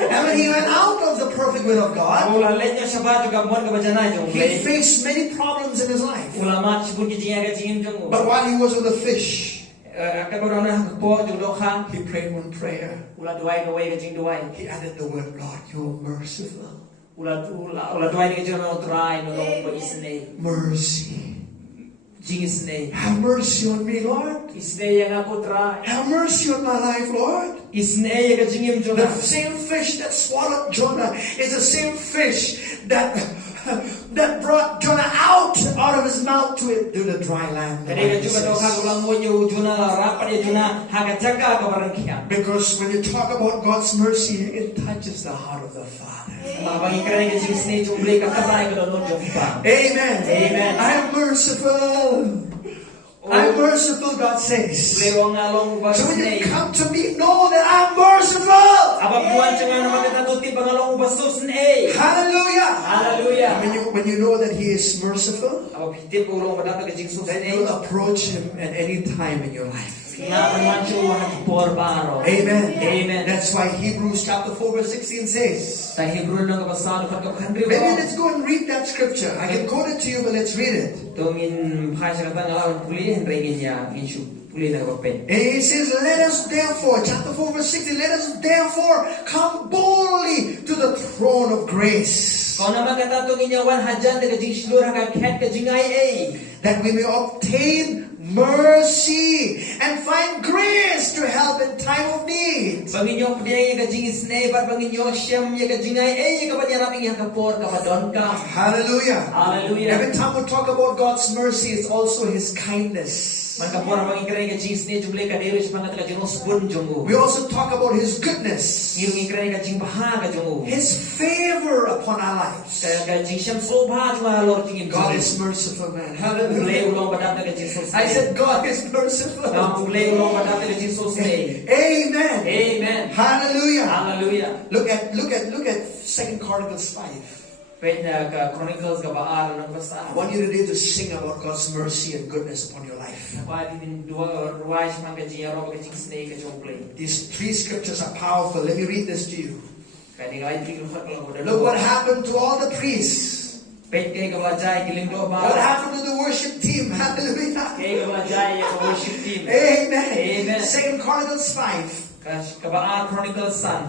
And when he went out of the perfect will of God, Ula le shabar ka mon ka bajana jongle. he faced many problems in his life. Ula mat sibur ki jinga ka jingin jongle. But while he was with the fish, he prayed one prayer. He added the word, Lord, you're merciful. Mercy. Have mercy on me, Lord. Have mercy on my life, Lord. The same fish that swallowed Jonah is the same fish that brought Jonah out of his mouth to the dry land. Because when you talk about God's mercy, it touches the heart of the Father. Amen. Amen. I am merciful. I'm merciful, God says. So when you come to me, know that I'm merciful. Hallelujah. Hallelujah. When you know that He is merciful, then you'll approach Him at any time in your life. Amen. Amen. That's why Hebrews chapter 4 verse 16 says. Maybe let's go and read that scripture. I can quote it to you, but let's read it. It says, let us therefore, chapter 4 verse 16, let us therefore come boldly to the throne of grace, that we may obtain mercy and find grace to help in time of need. Hallelujah. Hallelujah. Every time we talk about God's mercy, it's also His kindness. We also talk about His goodness, His favor upon our lives. God is merciful, man. Hallelujah. I said God is merciful. Amen. Amen. Hallelujah. Hallelujah. Look at 2 Chronicles 5. I want you today to sing about God's mercy and goodness upon your life. These three scriptures are powerful. Let me read this to you. Look what happened to all the priests. What happened to the worship team? Hallelujah. Amen. 2 Chronicles 5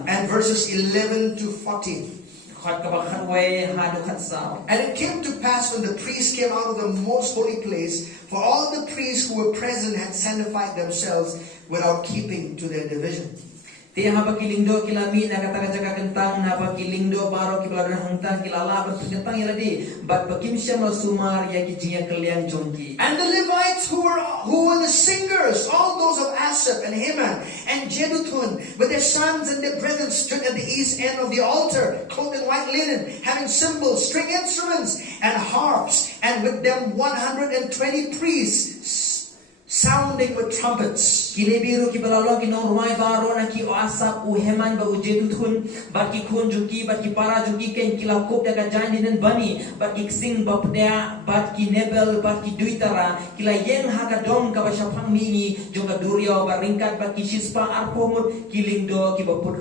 and verses 11 to 14. And it came to pass when the priests came out of the most holy place, for all the priests who were present had sanctified themselves without keeping to their division. Tiang haba kilingdo kilami na kata jaga kentang na haba kilingdo baro kibala hangtang kilala berkentang iladi bat bakim syama sumar ya kijinya kalian jongki. And the Levites who were the singers, all those of Asaph and Heman and Jeduthun, with their sons and their brethren, stood at the east end of the altar, clothed in white linen, having cymbals, string instruments, and harps, and with them 120 priests, sounding with trumpets. Kilebiru kibalalo kinong rumay baro na ki Asaph u Heman ba u Jeduthun bat ki kun juki bat ki para juki ken kilakop daga jani dan bani bat ki sing bapdea bat ki nebel bat ki duitara kila yen hakadom ka basyapang mingi jonga duryo baringkat bat ki shispa arpomut kilingdo ki baput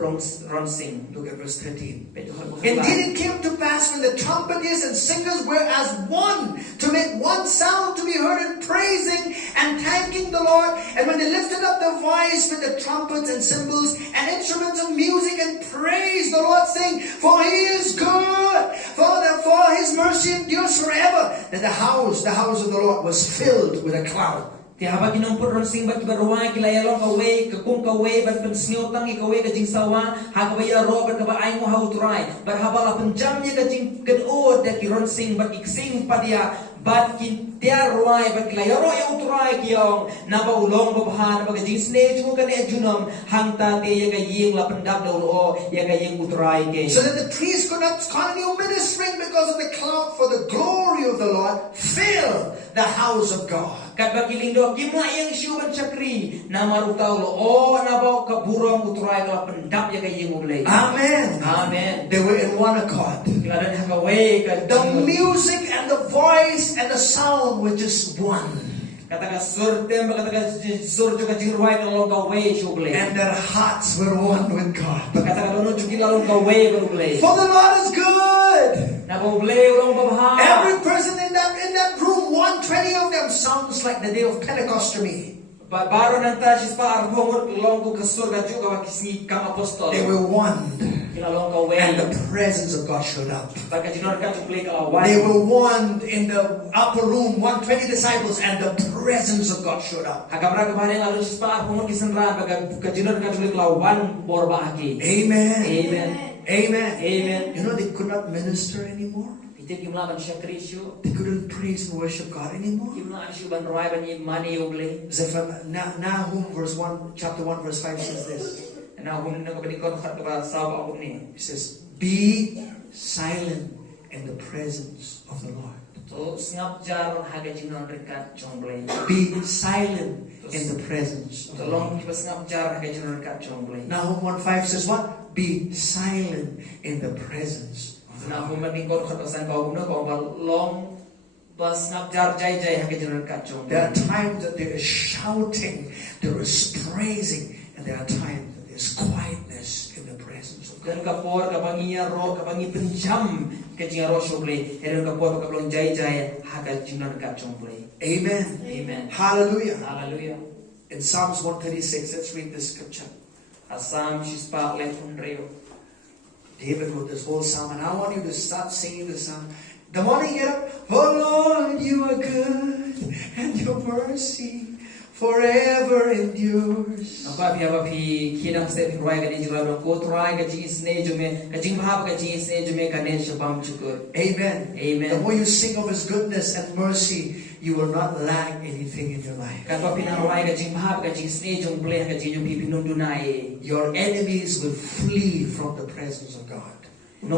ronsing. Look at verse 13. Indeed it came to pass when the trumpeters and singers were as one, to make one sound to be heard in praising and thanking thanking the Lord, and when they lifted up their voice with the trumpets and cymbals and instruments of music and praised the Lord, saying, for He is good, for His mercy endures forever, that the house of the Lord was filled with a cloud. Ti haba ginumpur ron sing bat kibarwa kilayalong kaway kakung kaway bat pensniotang ikaway kajing sawa hakabaya ro bat kaba ay mo hautray bat habala penjamnya kajing kenod dat kiron sing bat iksing padia bat kintia ruay bat kilayaro yung turay kiyong nabaulong babahan bagajing snage mo kani ajunam hangta te yaga ying la pendap daw o yaga ying utray ke. So that the priest could not continue ministering because of the cloud, for the glory of the Lord filled the house of God. Kat bakilindo kimla yang syuban chakri na marutaw lo o nabaw kaburong utray kala pendap yaga ying ulay. Amen. Amen. They were in one accord. Kiladan hakaway The music and the voice and the sound were just one. Kataga surtem kataga surjo ka jirway ka long kaway shugle. And their hearts were one with God. Kataga dono chuki long kaway berugle. For the Lord is good. Nabuble long babaha. Every person in that room, 120 of them, sounds like the day of Pentecost to me. Baro nanta sispa arhomor long ko kasurga juga wakisni kam apostol. They were one. Kilalong kaway. And the presence of God showed up. Baka jinor ka chuple kalawan. They were one in the upper room, 120 disciples, and the presence of God showed up. Hagamra kabare lalu sispa arhomor kisenra baka jinor ka chuple kalawan borba aki. Amen. Amen. Amen. Amen. You know, they could not minister anymore. They couldn't praise and worship God anymore. Nahum chapter 1 verse 5 says this. It says, be silent in the presence of the Lord. Be silent in the presence of the Lord. Nahum 1:5 says what? Be silent in the presence. There are times that there is shouting, there is praising, and there are times that there is quietness in the presence of God. Amen. Amen. Hallelujah. Hallelujah. In Psalms 136, let's read this scripture. David wrote this whole psalm, and I want you to start singing this psalm. The morning you get up, oh Lord, you are good, and your mercy forever endures. Amen. Amen. The more you sing of His goodness and mercy, you will not lack anything in your life. Your enemies will flee from the presence of God. Can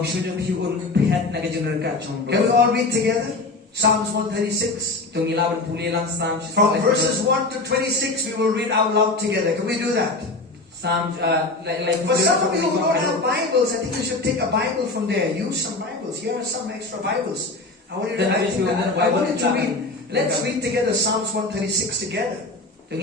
we all read together? Psalms 136. From verses 1 to 26, we will read out loud together. Can we do that? For some of you who don't have Bibles, I think you should take a Bible from there. Use some Bibles. Here are some extra Bibles. I want you to read. Let's read together Psalms 136 together. Oh,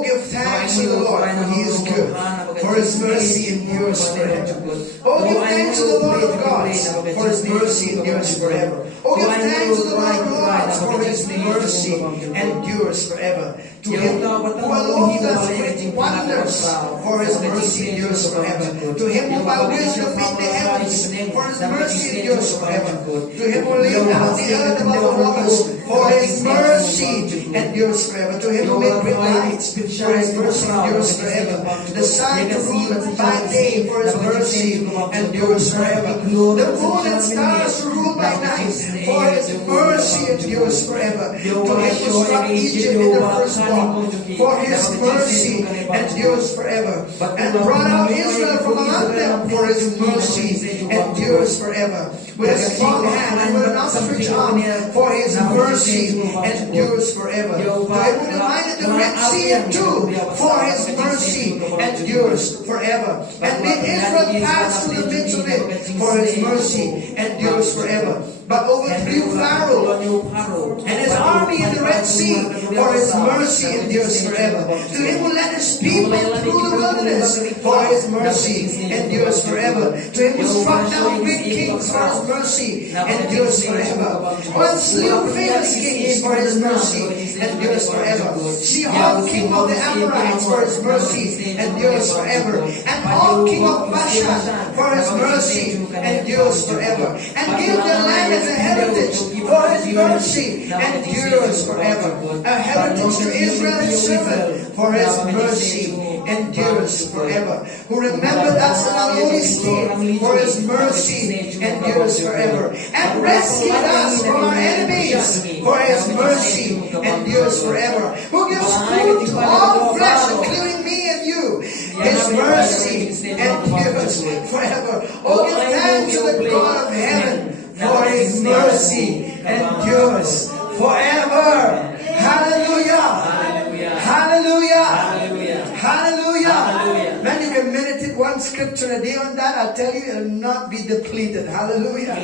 give thanks to the Lord, for He is good, for His mercy endures forever. Oh, give thanks to the Lord of gods, for His mercy endures forever. Oh, give thanks to the Lord of lords, for His mercy endures forever. To Him who alone does great wonders, for His mercy endures forever. To Him who by wisdom made the heavens, for His mercy endures forever. To Him who laid down the earth above the waters, for His mercy endures forever. To Him who made great lights, for His mercy endures forever. The sun to rule by day, for His mercy endures forever. The moon and stars to rule by night, for His mercy endures forever. To Him who struck Egypt in the first war, for His mercy endures forever. And brought out Israel from among them, for His mercy endures forever. With a strong hand and with an outstretched arm, for His mercy endures forever. To Him who divided the Red Sea in two, for His mercy endures forever. And made Israel pass through the midst of it, for His mercy endures forever. but overthrew Pharaoh and his army in the Red Sea, for his mercy endures forever. To him who led his people through the wilderness, for his mercy endures forever. To him who struck down great kings, for his mercy endures forever. One slew famous kings, for his mercy endures forever. Sihon, king of the Amorites, for his mercy endures forever. And Og, king of Bashan, for his mercy endures forever. And give their land as a heritage, for his mercy endures forever. A heritage to Israel his servant, for his mercy endures forever. Who remembered us in our lowly state, for his mercy endures forever. And rescued us from our enemies, for his mercy endures forever. Who gives food to all flesh, including me and you. His mercy endures forever. Oh, give thanks to the God of heaven, for his mercy endures forever. Hallelujah. Hallelujah. Hallelujah. Then you can meditate one scripture a day on that. I'll tell you, it will not be depleted. Hallelujah.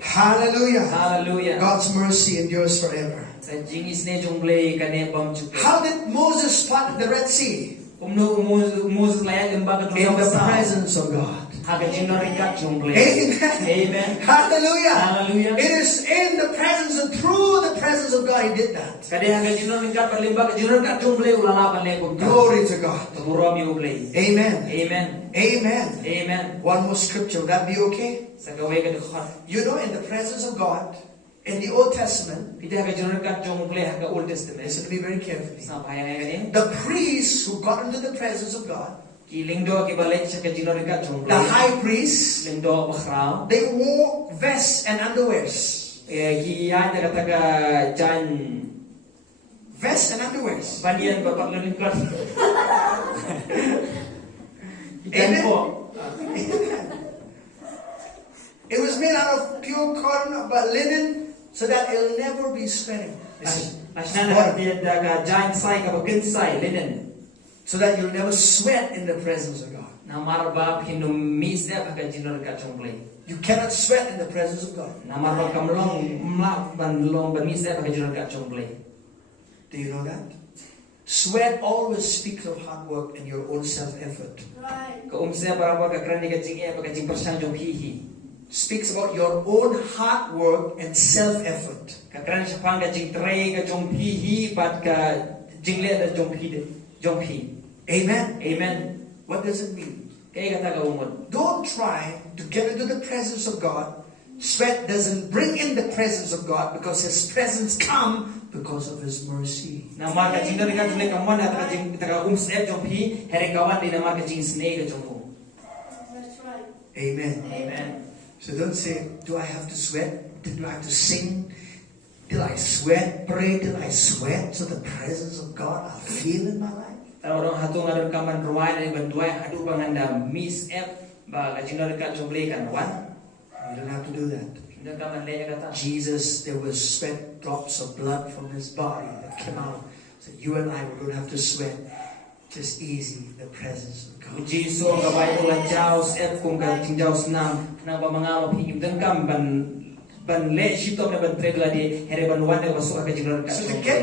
Hallelujah. God's mercy endures forever. How did Moses part the Red Sea? In the presence of God. Amen. Hallelujah. It is in the presence and through the presence of God he did that. Glory to God. Amen. Amen. One more scripture. Would that be okay? You know, in the presence of God, in the Old Testament, listen to me very carefully. The priests who got into the presence of God, the high priests, they wore vests and underwears. Vests and underwears. Amen. It was made out of pure cotton, but linen, so that it'll never be sweating. So that you'll never sweat in the presence of God. You cannot sweat in the presence of God. Do you know that? Sweat always speaks of hard work and your own self-effort. Speaks about your own hard work and self-effort. Amen. What does it mean? Don't try to get into the presence of God. Sweat doesn't bring in the presence of God, because his presence comes because of his mercy. Amen. So don't say, do I have to sweat? Do I have to sing? Till I sweat, pray till I sweat, so the presence of God I'll feel in my life. You don't have to do that. Jesus, there was sweat drops of blood from his body that came out. So you and I don't have to sweat. Just easy, the presence of God. So to get